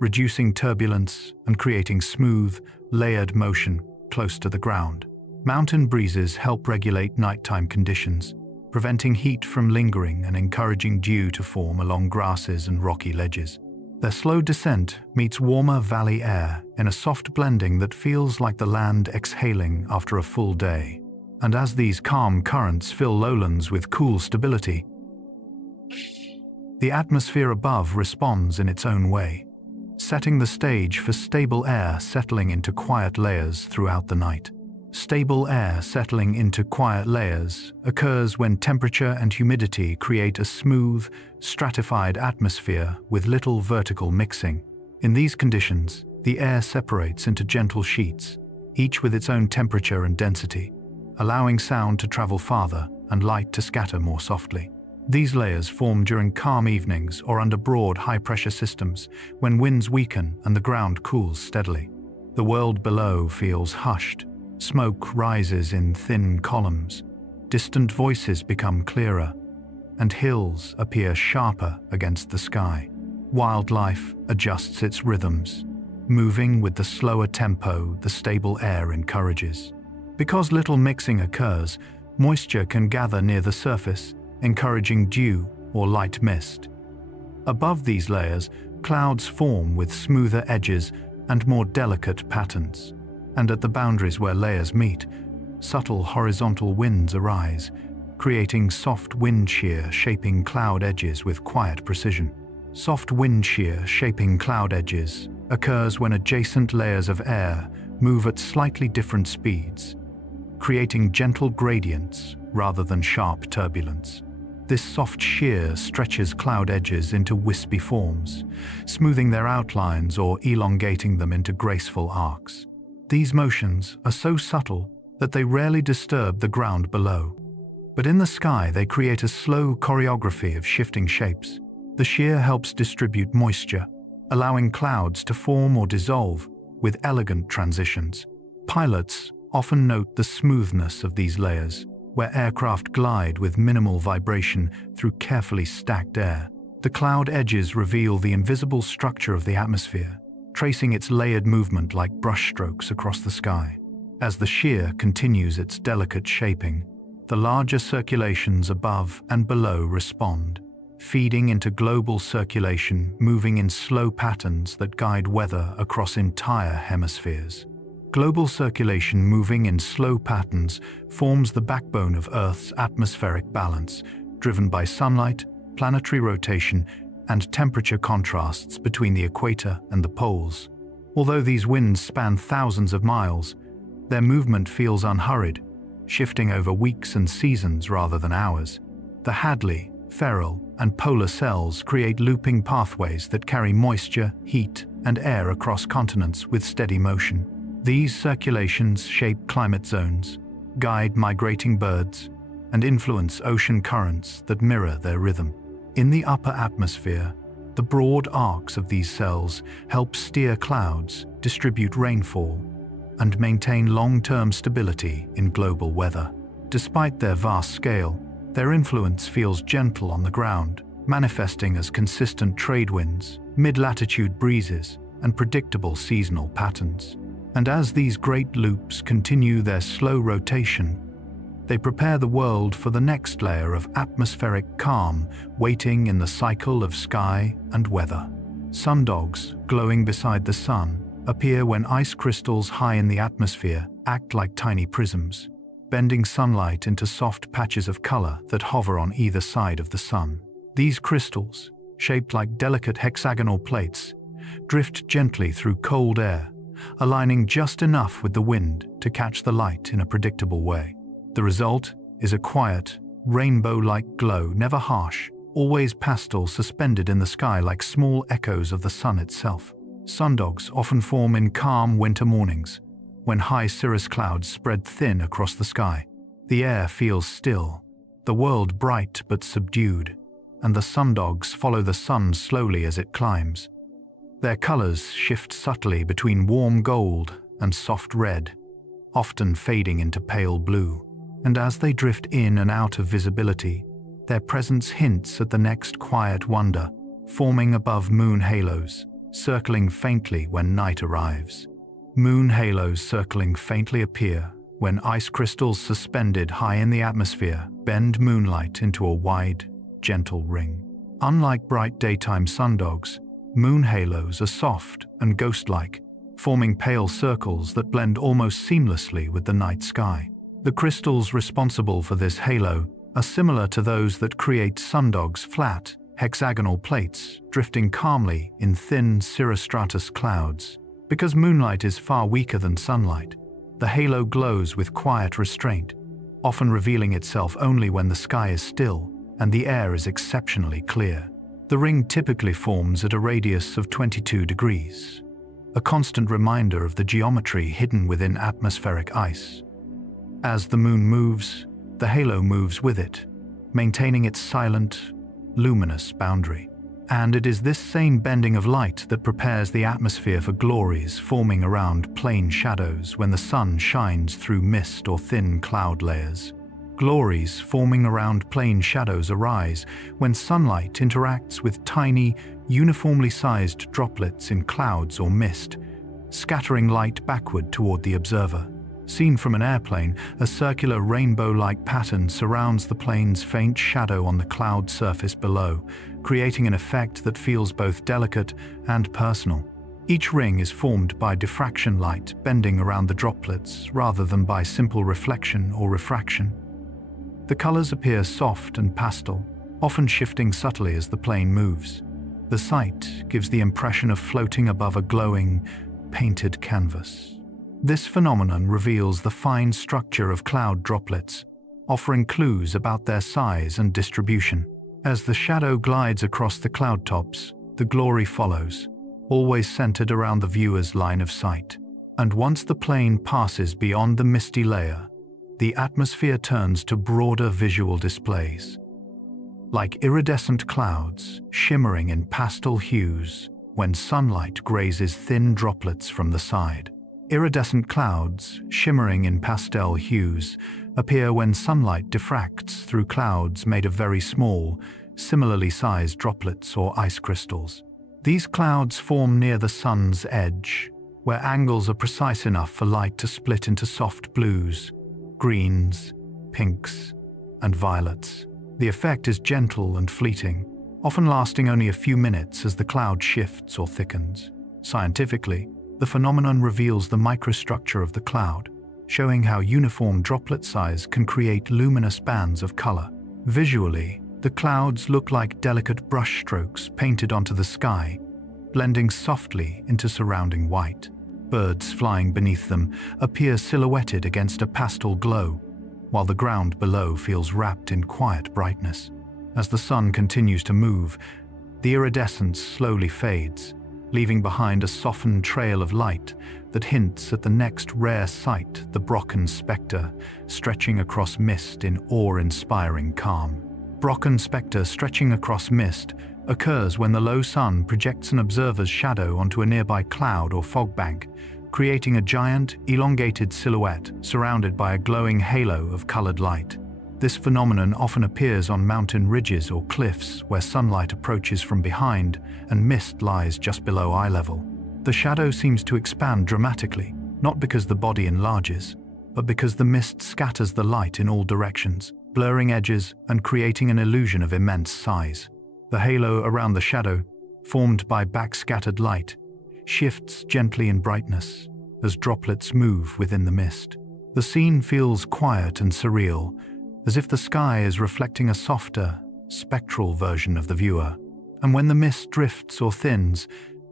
reducing turbulence and creating smooth, layered motion close to the ground. Mountain breezes help regulate nighttime conditions, preventing heat from lingering and encouraging dew to form along grasses and rocky ledges. Their slow descent meets warmer valley air in a soft blending that feels like the land exhaling after a full day. And as these calm currents fill lowlands with cool stability, the atmosphere above responds in its own way. setting the stage for stable air settling into quiet layers throughout the night. Stable air settling into quiet layers occurs when temperature and humidity create a smooth, stratified atmosphere with little vertical mixing. In these conditions, the air separates into gentle sheets, each with its own temperature and density, allowing sound to travel farther and light to scatter more softly. These layers form during calm evenings or under broad, high-pressure systems when winds weaken and the ground cools steadily. The world below feels hushed. Smoke rises in thin columns, distant voices become clearer, and hills appear sharper against the sky. Wildlife adjusts its rhythms, moving with the slower tempo the stable air encourages. Because little mixing occurs, moisture can gather near the surface, encouraging dew or light mist. Above these layers, clouds form with smoother edges and more delicate patterns. And at the boundaries where layers meet, subtle horizontal winds arise, creating soft wind shear shaping cloud edges with quiet precision. Soft wind shear shaping cloud edges occurs when adjacent layers of air move at slightly different speeds, creating gentle gradients rather than sharp turbulence. This soft shear stretches cloud edges into wispy forms, smoothing their outlines or elongating them into graceful arcs. These motions are so subtle that they rarely disturb the ground below. But in the sky, they create a slow choreography of shifting shapes. The shear helps distribute moisture, allowing clouds to form or dissolve with elegant transitions. Pilots often note the smoothness of these layers, where aircraft glide with minimal vibration through carefully stacked air. The cloud edges reveal the invisible structure of the atmosphere, tracing its layered movement like brushstrokes across the sky. As the shear continues its delicate shaping, the larger circulations above and below respond, feeding into global circulation, moving in slow patterns that guide weather across entire hemispheres. Global circulation moving in slow patterns forms the backbone of Earth's atmospheric balance, driven by sunlight, planetary rotation, and temperature contrasts between the equator and the poles. Although these winds span thousands of miles, their movement feels unhurried, shifting over weeks and seasons rather than hours. The Hadley, Ferrel, and polar cells create looping pathways that carry moisture, heat, and air across continents with steady motion. These circulations shape climate zones, guide migrating birds, and influence ocean currents that mirror their rhythm. In the upper atmosphere, the broad arcs of these cells help steer clouds, distribute rainfall, and maintain long-term stability in global weather. Despite their vast scale, their influence feels gentle on the ground, manifesting as consistent trade winds, mid-latitude breezes, and predictable seasonal patterns. And as these great loops continue their slow rotation, they prepare the world for the next layer of atmospheric calm waiting in the cycle of sky and weather. Sundogs, glowing beside the sun, appear when ice crystals high in the atmosphere act like tiny prisms, bending sunlight into soft patches of color that hover on either side of the sun. These crystals, shaped like delicate hexagonal plates, drift gently through cold air, aligning just enough with the wind to catch the light in a predictable way. The result is a quiet, rainbow-like glow, never harsh, always pastel, suspended in the sky like small echoes of the sun itself. Sundogs often form in calm winter mornings, when high cirrus clouds spread thin across the sky. The air feels still, the world bright but subdued, and the sundogs follow the sun slowly as it climbs. Their colors shift subtly between warm gold and soft red, often fading into pale blue. And as they drift in and out of visibility, their presence hints at the next quiet wonder, forming above moon halos, circling faintly when night arrives. Moon halos circling faintly appear when ice crystals suspended high in the atmosphere bend moonlight into a wide, gentle ring. Unlike bright daytime sundogs, moon halos are soft and ghost-like, forming pale circles that blend almost seamlessly with the night sky. The crystals responsible for this halo are similar to those that create sundogs' flat, hexagonal plates drifting calmly in thin cirrostratus clouds. Because moonlight is far weaker than sunlight, the halo glows with quiet restraint, often revealing itself only when the sky is still and the air is exceptionally clear. The ring typically forms at a radius of 22 degrees, a constant reminder of the geometry hidden within atmospheric ice. As the moon moves, the halo moves with it, maintaining its silent, luminous boundary. And it is this same bending of light that prepares the atmosphere for glories forming around plain shadows when the sun shines through mist or thin cloud layers. Glories forming around plain shadows arise when sunlight interacts with tiny, uniformly sized droplets in clouds or mist, scattering light backward toward the observer. Seen from an airplane, a circular rainbow-like pattern surrounds the plane's faint shadow on the cloud surface below, creating an effect that feels both delicate and personal. Each ring is formed by diffraction light bending around the droplets rather than by simple reflection or refraction. The colors appear soft and pastel, often shifting subtly as the plane moves. The sight gives the impression of floating above a glowing, painted canvas. This phenomenon reveals the fine structure of cloud droplets, offering clues about their size and distribution. As the shadow glides across the cloud tops, the glory follows, always centered around the viewer's line of sight. And once the plane passes beyond the misty layer, the atmosphere turns to broader visual displays. Like iridescent clouds shimmering in pastel hues when sunlight grazes thin droplets from the side. Iridescent clouds, shimmering in pastel hues, appear when sunlight diffracts through clouds made of very small, similarly sized droplets or ice crystals. These clouds form near the sun's edge, where angles are precise enough for light to split into soft blues, greens, pinks, and violets. The effect is gentle and fleeting, often lasting only a few minutes as the cloud shifts or thickens. Scientifically, the phenomenon reveals the microstructure of the cloud, showing how uniform droplet size can create luminous bands of color. Visually, the clouds look like delicate brushstrokes painted onto the sky, blending softly into surrounding white. Birds flying beneath them appear silhouetted against a pastel glow, while the ground below feels wrapped in quiet brightness. As the sun continues to move, the iridescence slowly fades, leaving behind a softened trail of light that hints at the next rare sight, the Brocken spectre, stretching across mist in awe-inspiring calm. Brocken spectre stretching across mist occurs when the low sun projects an observer's shadow onto a nearby cloud or fog bank, creating a giant, elongated silhouette surrounded by a glowing halo of colored light. This phenomenon often appears on mountain ridges or cliffs where sunlight approaches from behind and mist lies just below eye level. The shadow seems to expand dramatically, not because the body enlarges, but because the mist scatters the light in all directions, blurring edges and creating an illusion of immense size. The halo around the shadow, formed by backscattered light, shifts gently in brightness as droplets move within the mist. The scene feels quiet and surreal, as if the sky is reflecting a softer, spectral version of the viewer. And when the mist drifts or thins,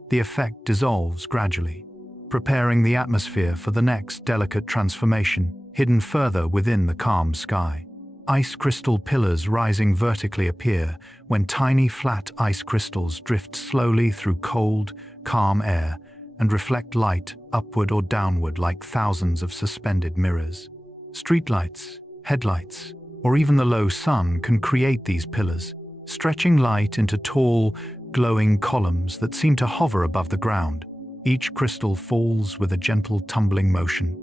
the effect dissolves gradually, preparing the atmosphere for the next delicate transformation, hidden further within the calm sky. Ice crystal pillars rising vertically appear when tiny flat ice crystals drift slowly through cold, calm air and reflect light upward or downward like thousands of suspended mirrors. Streetlights, headlights, or even the low sun can create these pillars, stretching light into tall, glowing columns that seem to hover above the ground. Each crystal falls with a gentle tumbling motion,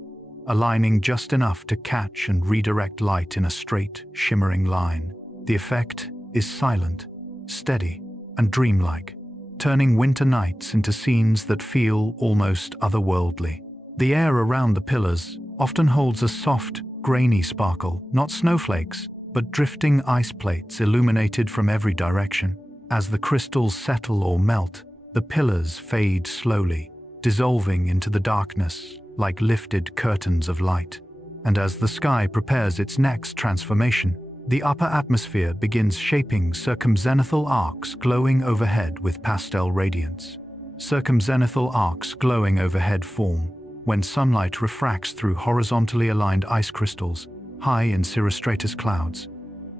aligning just enough to catch and redirect light in a straight, shimmering line. The effect is silent, steady, and dreamlike, turning winter nights into scenes that feel almost otherworldly. The air around the pillars often holds a soft, grainy sparkle, not snowflakes, but drifting ice plates illuminated from every direction. As the crystals settle or melt, the pillars fade slowly, dissolving into the darkness like lifted curtains of light. And as the sky prepares its next transformation, The upper atmosphere begins shaping circumzenithal arcs glowing overhead with pastel radiance. Circumzenithal arcs glowing overhead form when sunlight refracts through horizontally aligned ice crystals high in cirrostratus clouds,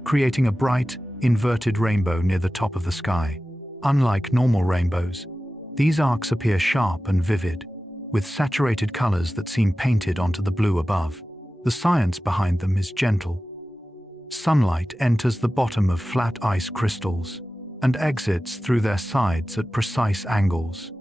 creating a bright, inverted rainbow near the top of the sky. Unlike normal rainbows, these arcs appear sharp and vivid, with saturated colors that seem painted onto the blue above. The science behind them is gentle. Sunlight enters the bottom of flat ice crystals and exits through their sides at precise angles,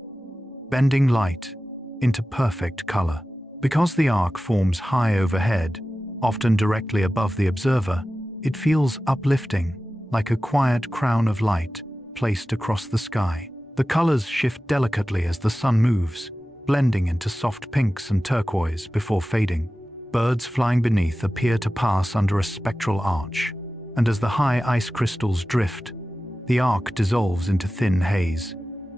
bending light into perfect color. Because the arc forms high overhead, often directly above the observer, it feels uplifting, like a quiet crown of light placed across the sky. The colors shift delicately as the sun moves, blending into soft pinks and turquoise before fading. Birds flying beneath appear to pass under a spectral arch, and as the high ice crystals drift, the arc dissolves into thin haze,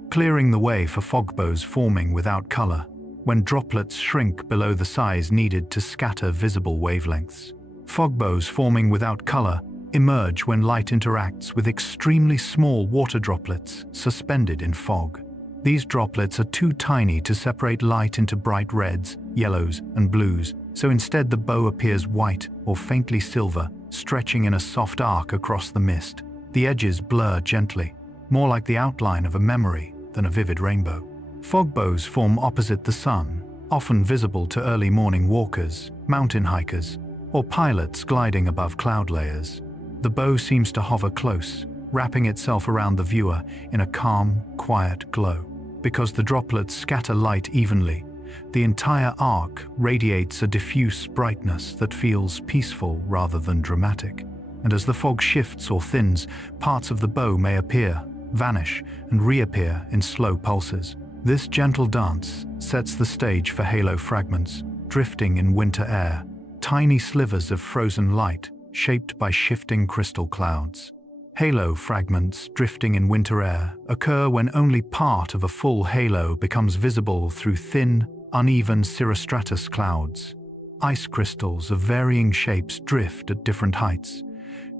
clearing the way for fog bows forming without color, when droplets shrink below the size needed to scatter visible wavelengths. Fog bows forming without color emerge when light interacts with extremely small water droplets suspended in fog. These droplets are too tiny to separate light into bright reds, yellows, and blues, so instead the bow appears white or faintly silver, stretching in a soft arc across the mist. The edges blur gently, more like the outline of a memory than a vivid rainbow. Fog bows form opposite the sun, often visible to early morning walkers, mountain hikers, or pilots gliding above cloud layers. The bow seems to hover close, wrapping itself around the viewer in a calm, quiet glow. Because the droplets scatter light evenly, the entire arc radiates a diffuse brightness that feels peaceful rather than dramatic. And as the fog shifts or thins, parts of the bow may appear, vanish, and reappear in slow pulses. This gentle dance sets the stage for halo fragments, drifting in winter air, tiny slivers of frozen light shaped by shifting crystal clouds. Halo fragments drifting in winter air occur when only part of a full halo becomes visible through thin, uneven cirrostratus clouds. Ice crystals of varying shapes drift at different heights,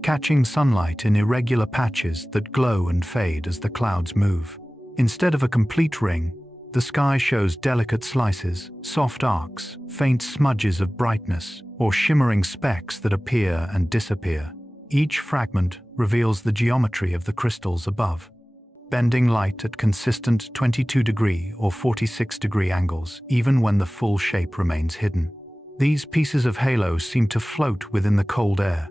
catching sunlight in irregular patches that glow and fade as the clouds move. Instead of a complete ring, the sky shows delicate slices, soft arcs, faint smudges of brightness, or shimmering specks that appear and disappear. Each fragment reveals the geometry of the crystals above, bending light at consistent 22-degree or 46-degree angles, even when the full shape remains hidden. These pieces of halo seem to float within the cold air,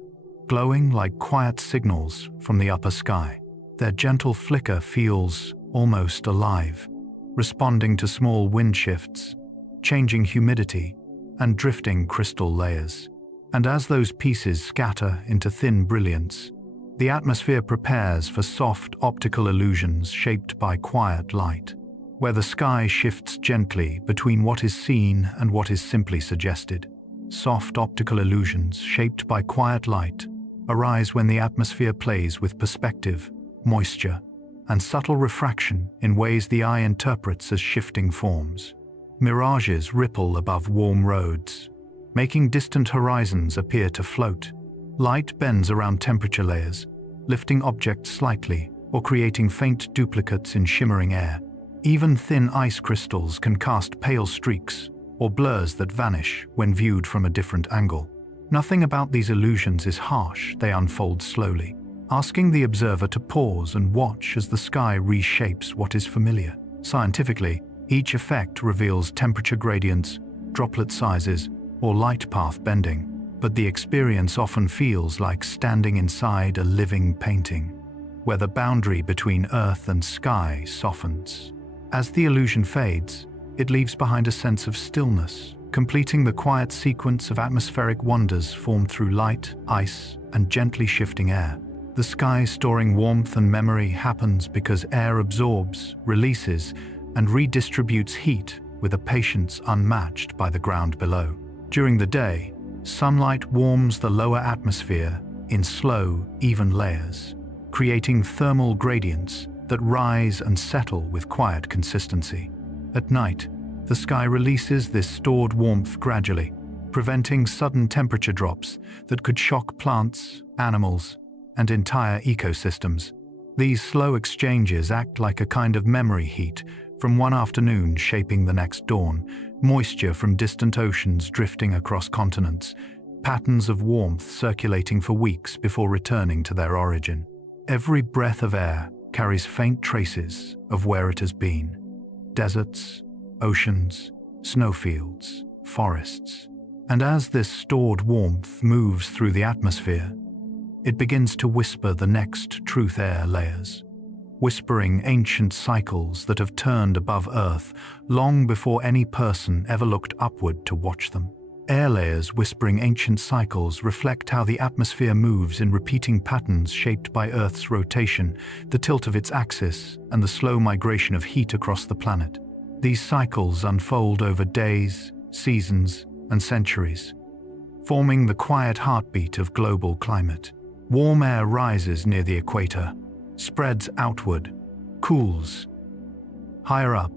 glowing like quiet signals from the upper sky. Their gentle flicker feels almost alive, responding to small wind shifts, changing humidity, and drifting crystal layers. And as those pieces scatter into thin brilliance, the atmosphere prepares for soft optical illusions shaped by quiet light, where the sky shifts gently between what is seen and what is simply suggested. Soft optical illusions shaped by quiet light arise when the atmosphere plays with perspective, moisture, and subtle refraction in ways the eye interprets as shifting forms. Mirages ripple above warm roads, making distant horizons appear to float. Light bends around temperature layers, lifting objects slightly or creating faint duplicates in shimmering air. Even thin ice crystals can cast pale streaks or blurs that vanish when viewed from a different angle. Nothing about these illusions is harsh, they unfold slowly, asking the observer to pause and watch as the sky reshapes what is familiar. Scientifically, each effect reveals temperature gradients, droplet sizes, or light path bending, but the experience often feels like standing inside a living painting, where the boundary between earth and sky softens. As the illusion fades, it leaves behind a sense of stillness, completing the quiet sequence of atmospheric wonders formed through light, ice, and gently shifting air. The sky storing warmth and memory happens because air absorbs, releases, and redistributes heat with a patience unmatched by the ground below. During the day, sunlight warms the lower atmosphere in slow, even layers, creating thermal gradients that rise and settle with quiet consistency. At night, the sky releases this stored warmth gradually, preventing sudden temperature drops that could shock plants, animals, and entire ecosystems. These slow exchanges act like a kind of memory heat from one afternoon shaping the next dawn, moisture from distant oceans drifting across continents, patterns of warmth circulating for weeks before returning to their origin. Every breath of air carries faint traces of where it has been. Deserts, oceans, snowfields, forests. And as this stored warmth moves through the atmosphere, it begins to whisper the next truth air layers, whispering ancient cycles that have turned above Earth long before any person ever looked upward to watch them. Air layers whispering ancient cycles reflect how the atmosphere moves in repeating patterns shaped by Earth's rotation, the tilt of its axis, and the slow migration of heat across the planet. These cycles unfold over days, seasons, and centuries, forming the quiet heartbeat of global climate. Warm air rises near the equator, spreads outward, cools. Higher up,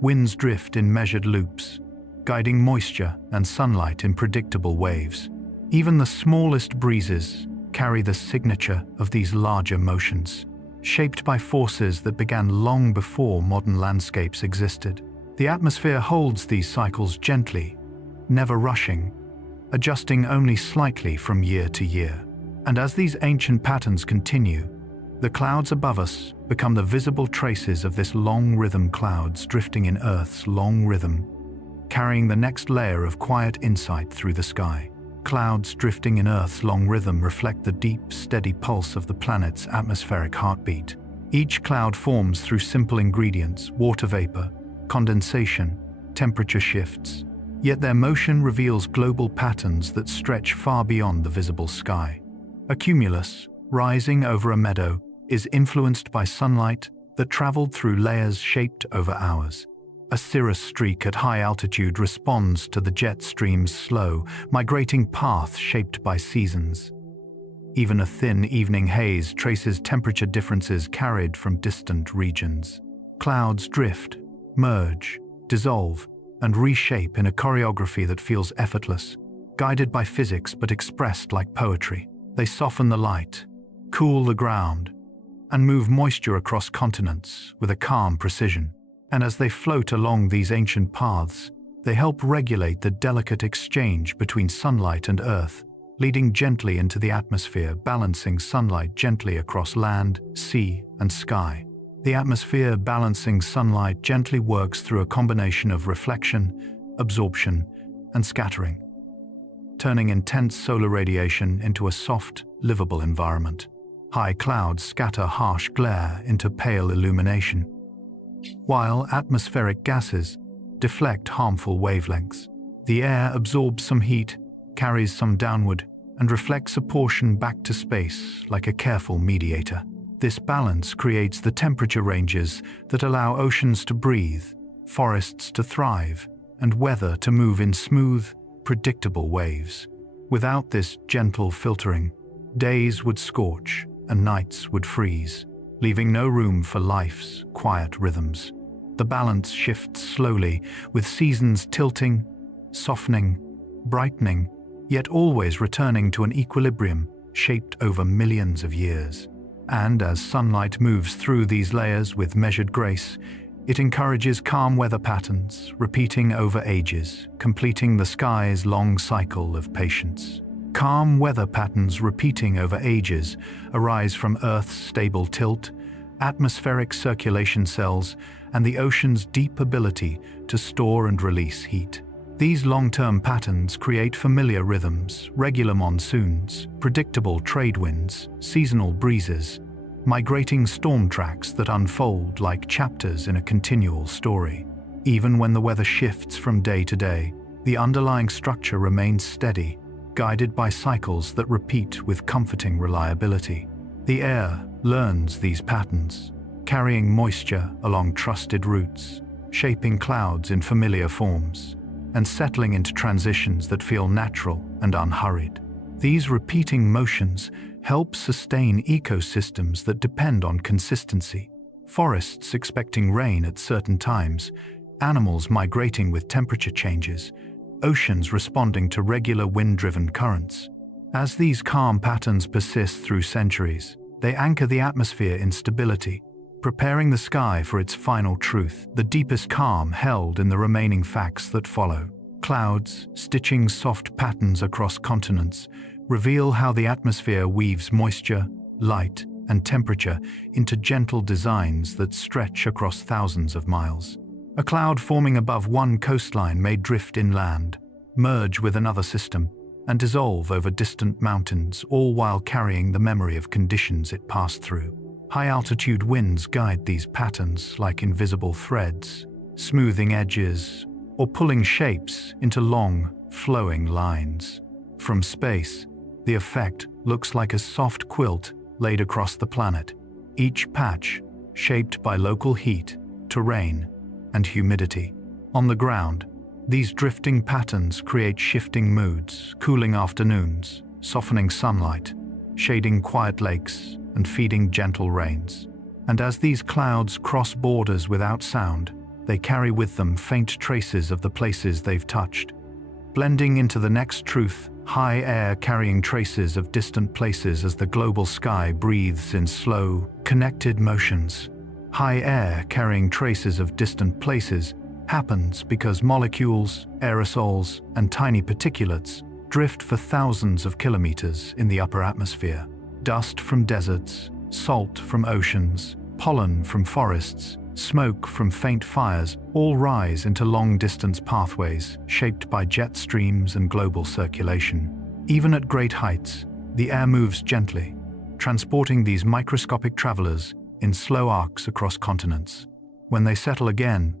winds drift in measured loops, guiding moisture and sunlight in predictable waves. Even the smallest breezes carry the signature of these larger motions, shaped by forces that began long before modern landscapes existed. The atmosphere holds these cycles gently, never rushing, adjusting only slightly from year to year. And as these ancient patterns continue, the clouds above us become the visible traces of this long rhythm, clouds drifting in Earth's long rhythm, carrying the next layer of quiet insight through the sky. Clouds drifting in Earth's long rhythm reflect the deep, steady pulse of the planet's atmospheric heartbeat. Each cloud forms through simple ingredients: water vapor, condensation, temperature shifts. Yet their motion reveals global patterns that stretch far beyond the visible sky. A cumulus, rising over a meadow, is influenced by sunlight that traveled through layers shaped over hours. A cirrus streak at high altitude responds to the jet stream's slow, migrating path shaped by seasons. Even a thin evening haze traces temperature differences carried from distant regions. Clouds drift, merge, dissolve, and reshape in a choreography that feels effortless, guided by physics but expressed like poetry. They soften the light, cool the ground, and move moisture across continents with a calm precision. And as they float along these ancient paths, they help regulate the delicate exchange between sunlight and earth, leading gently into the atmosphere, balancing sunlight gently across land, sea, and sky. The atmosphere balancing sunlight gently works through a combination of reflection, absorption, and scattering, turning intense solar radiation into a soft, livable environment. High clouds scatter harsh glare into pale illumination, while atmospheric gases deflect harmful wavelengths. The air absorbs some heat, carries some downward, and reflects a portion back to space like a careful mediator. This balance creates the temperature ranges that allow oceans to breathe, forests to thrive, and weather to move in smooth, predictable waves. Without this gentle filtering, days would scorch and nights would freeze, leaving no room for life's quiet rhythms. The balance shifts slowly, with seasons tilting, softening, brightening, yet always returning to an equilibrium shaped over millions of years. And as sunlight moves through these layers with measured grace, it encourages calm weather patterns, repeating over ages, completing the sky's long cycle of patience. Calm weather patterns repeating over ages arise from Earth's stable tilt, atmospheric circulation cells, and the ocean's deep ability to store and release heat. These long-term patterns create familiar rhythms, regular monsoons, predictable trade winds, seasonal breezes, migrating storm tracks that unfold like chapters in a continual story. Even when the weather shifts from day to day, the underlying structure remains steady, guided by cycles that repeat with comforting reliability. The air learns these patterns, carrying moisture along trusted routes, shaping clouds in familiar forms, and settling into transitions that feel natural and unhurried. These repeating motions help sustain ecosystems that depend on consistency. Forests expecting rain at certain times, animals migrating with temperature changes, oceans responding to regular wind-driven currents. As these calm patterns persist through centuries, they anchor the atmosphere in stability, preparing the sky for its final truth, the deepest calm held in the remaining facts that follow. Clouds, stitching soft patterns across continents, reveal how the atmosphere weaves moisture, light, and temperature into gentle designs that stretch across thousands of miles. A cloud forming above one coastline may drift inland, merge with another system, and dissolve over distant mountains, all while carrying the memory of conditions it passed through. High-altitude winds guide these patterns like invisible threads, smoothing edges, or pulling shapes into long, flowing lines. From space, the effect looks like a soft quilt laid across the planet, each patch shaped by local heat, terrain, and humidity. On the ground, these drifting patterns create shifting moods, cooling afternoons, softening sunlight, shading quiet lakes, and feeding gentle rains. And as these clouds cross borders without sound, they carry with them faint traces of the places they've touched. Blending into the next truth, high air carrying traces of distant places as the global sky breathes in slow, connected motions. High air carrying traces of distant places happens because molecules, aerosols, and tiny particulates drift for thousands of kilometers in the upper atmosphere. Dust from deserts, salt from oceans, pollen from forests, smoke from faint fires all rise into long-distance pathways shaped by jet streams and global circulation. Even at great heights, the air moves gently, transporting these microscopic travelers in slow arcs across continents. When they settle again,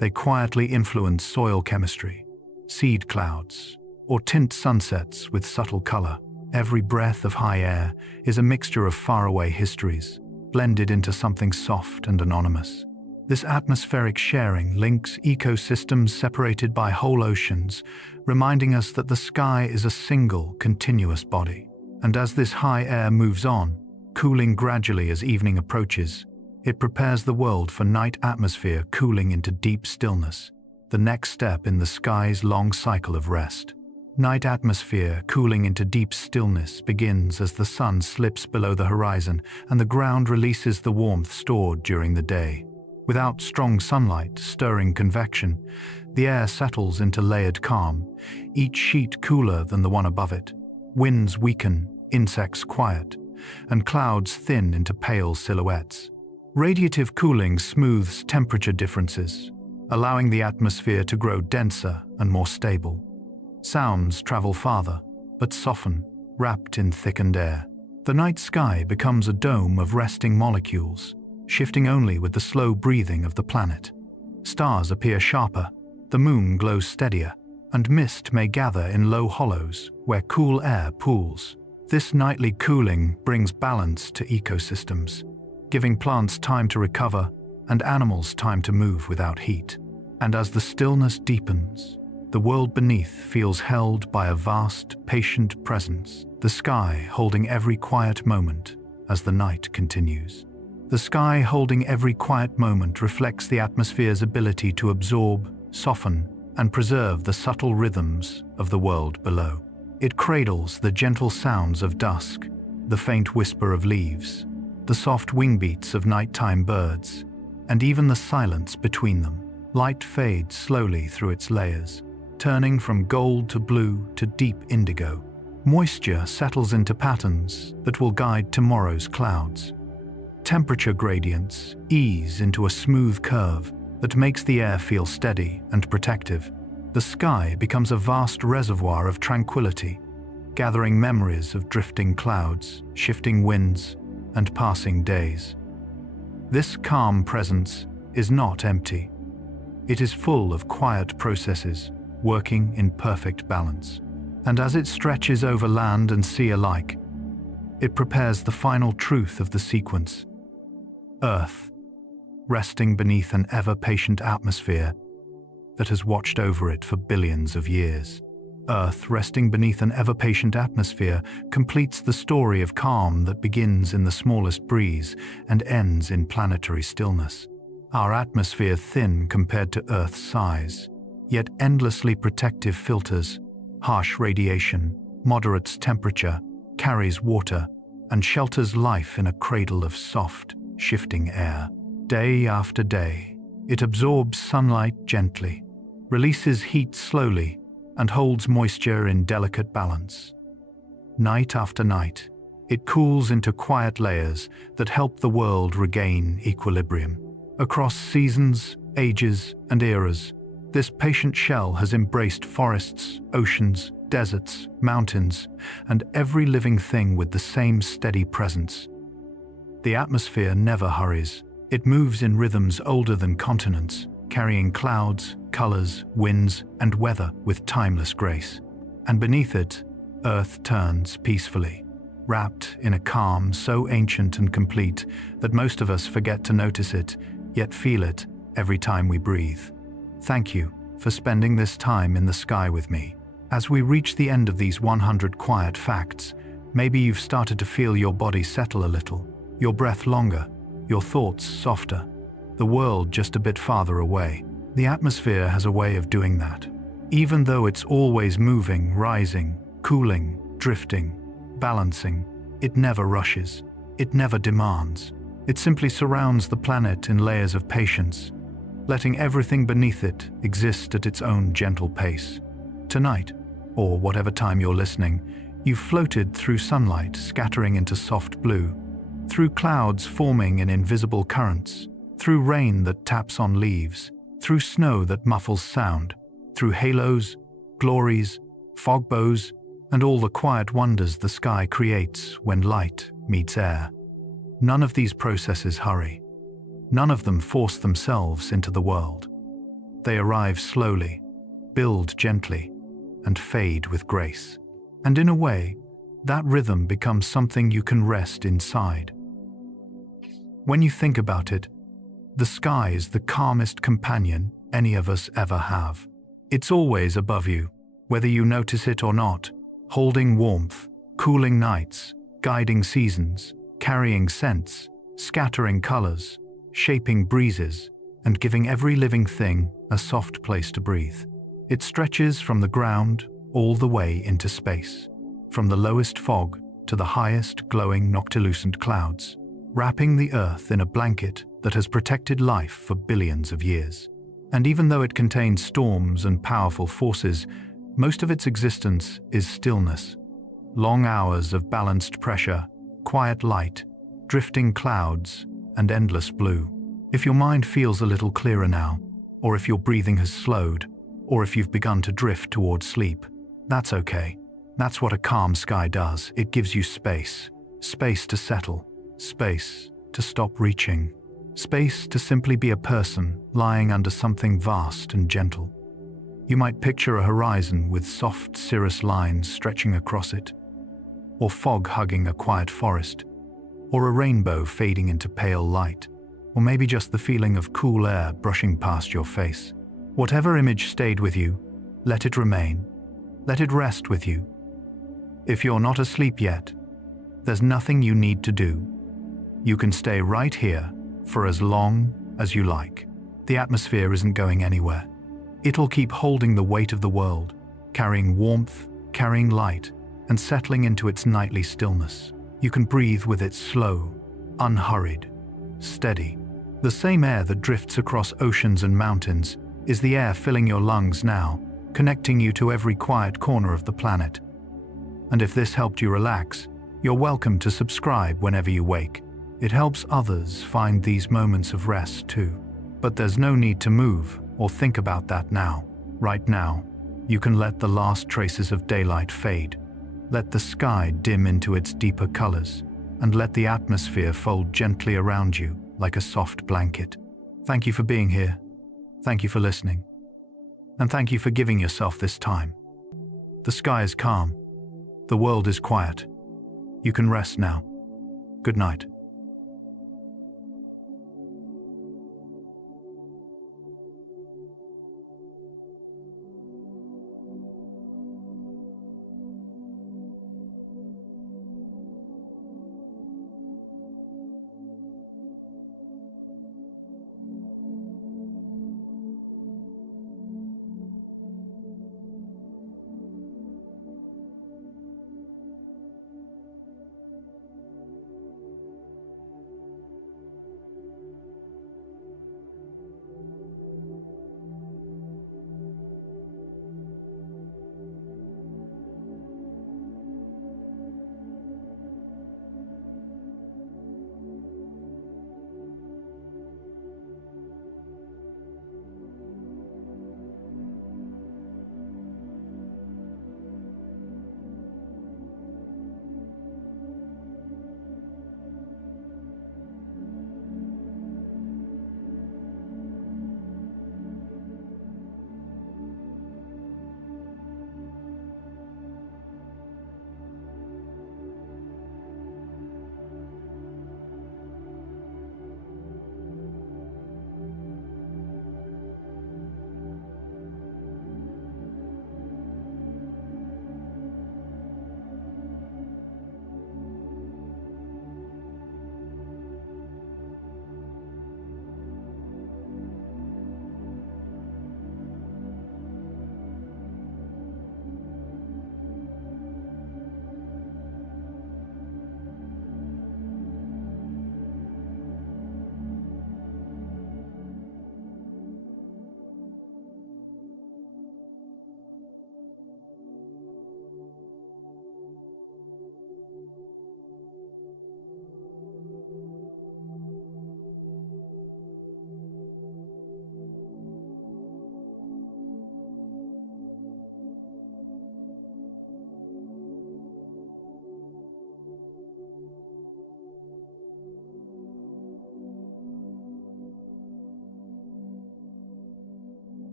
they quietly influence soil chemistry, seed clouds, or tint sunsets with subtle color. Every breath of high air is a mixture of faraway histories, blended into something soft and anonymous. This atmospheric sharing links ecosystems separated by whole oceans, reminding us that the sky is a single, continuous body. And as this high air moves on, cooling gradually as evening approaches, it prepares the world for night atmosphere cooling into deep stillness, the next step in the sky's long cycle of rest. Night atmosphere cooling into deep stillness begins as the sun slips below the horizon and the ground releases the warmth stored during the day. Without strong sunlight stirring convection, the air settles into layered calm, each sheet cooler than the one above it. Winds weaken, insects quiet, and clouds thin into pale silhouettes. Radiative cooling smooths temperature differences, allowing the atmosphere to grow denser and more stable. Sounds travel farther, but soften, wrapped in thickened air. The night sky becomes a dome of resting molecules, shifting only with the slow breathing of the planet. Stars appear sharper, the moon glows steadier, and mist may gather in low hollows where cool air pools. This nightly cooling brings balance to ecosystems, giving plants time to recover and animals time to move without heat. And as the stillness deepens, the world beneath feels held by a vast, patient presence, the sky holding every quiet moment as the night continues. The sky holding every quiet moment reflects the atmosphere's ability to absorb, soften, and preserve the subtle rhythms of the world below. It cradles the gentle sounds of dusk, the faint whisper of leaves, the soft wing beats of nighttime birds, and even the silence between them. Light fades slowly through its layers, turning from gold to blue to deep indigo. Moisture settles into patterns that will guide tomorrow's clouds. Temperature gradients ease into a smooth curve that makes the air feel steady and protective. The sky becomes a vast reservoir of tranquility, gathering memories of drifting clouds, shifting winds, and passing days. This calm presence is not empty. It is full of quiet processes, working in perfect balance. And as it stretches over land and sea alike, it prepares the final truth of the sequence. Earth, resting beneath an ever-patient atmosphere that has watched over it for billions of years. Earth, resting beneath an ever-patient atmosphere, completes the story of calm that begins in the smallest breeze and ends in planetary stillness. Our atmosphere thin compared to Earth's size, yet endlessly protective filters, harsh radiation, moderate temperature, carries water, and shelters life in a cradle of soft, shifting air. Day after day, it absorbs sunlight gently, releases heat slowly, and holds moisture in delicate balance. Night after night, it cools into quiet layers that help the world regain equilibrium. Across seasons, ages, and eras, this patient shell has embraced forests, oceans, deserts, mountains, and every living thing with the same steady presence. The atmosphere never hurries. It moves in rhythms older than continents, carrying clouds, colors, winds, and weather with timeless grace. And beneath it, Earth turns peacefully, wrapped in a calm so ancient and complete that most of us forget to notice it, yet feel it every time we breathe. Thank you for spending this time in the sky with me. As we reach the end of these 100 quiet facts, maybe you've started to feel your body settle a little, your breath longer, your thoughts softer, the world just a bit farther away. The atmosphere has a way of doing that. Even though it's always moving, rising, cooling, drifting, balancing, it never rushes, it never demands. It simply surrounds the planet in layers of patience, letting everything beneath it exist at its own gentle pace. Tonight, or whatever time you're listening, you've floated through sunlight scattering into soft blue, through clouds forming in invisible currents, through rain that taps on leaves, through snow that muffles sound, through halos, glories, fog bows, and all the quiet wonders the sky creates when light meets air. None of these processes hurry. None of them force themselves into the world. They arrive slowly, build gently, and fade with grace. And in a way, that rhythm becomes something you can rest inside. When you think about it, the sky is the calmest companion any of us ever have. It's always above you, whether you notice it or not, holding warmth, cooling nights, guiding seasons, carrying scents, scattering colors, shaping breezes, and giving every living thing a soft place to breathe. It stretches from the ground all the way into space, from the lowest fog to the highest glowing noctilucent clouds, wrapping the earth in a blanket that has protected life for billions of years. And even though it contains storms and powerful forces, most of its existence is stillness. Long hours of balanced pressure, quiet light, drifting clouds, and endless blue. If your mind feels a little clearer now, or if your breathing has slowed, or if you've begun to drift towards sleep, that's okay. That's what a calm sky does. It gives you space. Space to settle. Space to stop reaching. Space to simply be a person lying under something vast and gentle. You might picture a horizon with soft cirrus lines stretching across it, or fog hugging a quiet forest, or a rainbow fading into pale light, or maybe just the feeling of cool air brushing past your face. Whatever image stayed with you, let it remain. Let it rest with you. If you're not asleep yet, there's nothing you need to do. You can stay right here for as long as you like. The atmosphere isn't going anywhere. It'll keep holding the weight of the world, carrying warmth, carrying light, and settling into its nightly stillness. You can breathe with it slow, unhurried, steady. The same air that drifts across oceans and mountains is the air filling your lungs now, connecting you to every quiet corner of the planet. And if this helped you relax, you're welcome to subscribe whenever you wake. It helps others find these moments of rest too. But there's no need to move or think about that now. Right now, you can let the last traces of daylight fade. Let the sky dim into its deeper colors, and let the atmosphere fold gently around you like a soft blanket. Thank you for being here. Thank you for listening. And thank you for giving yourself this time. The sky is calm. The world is quiet. You can rest now. Good night.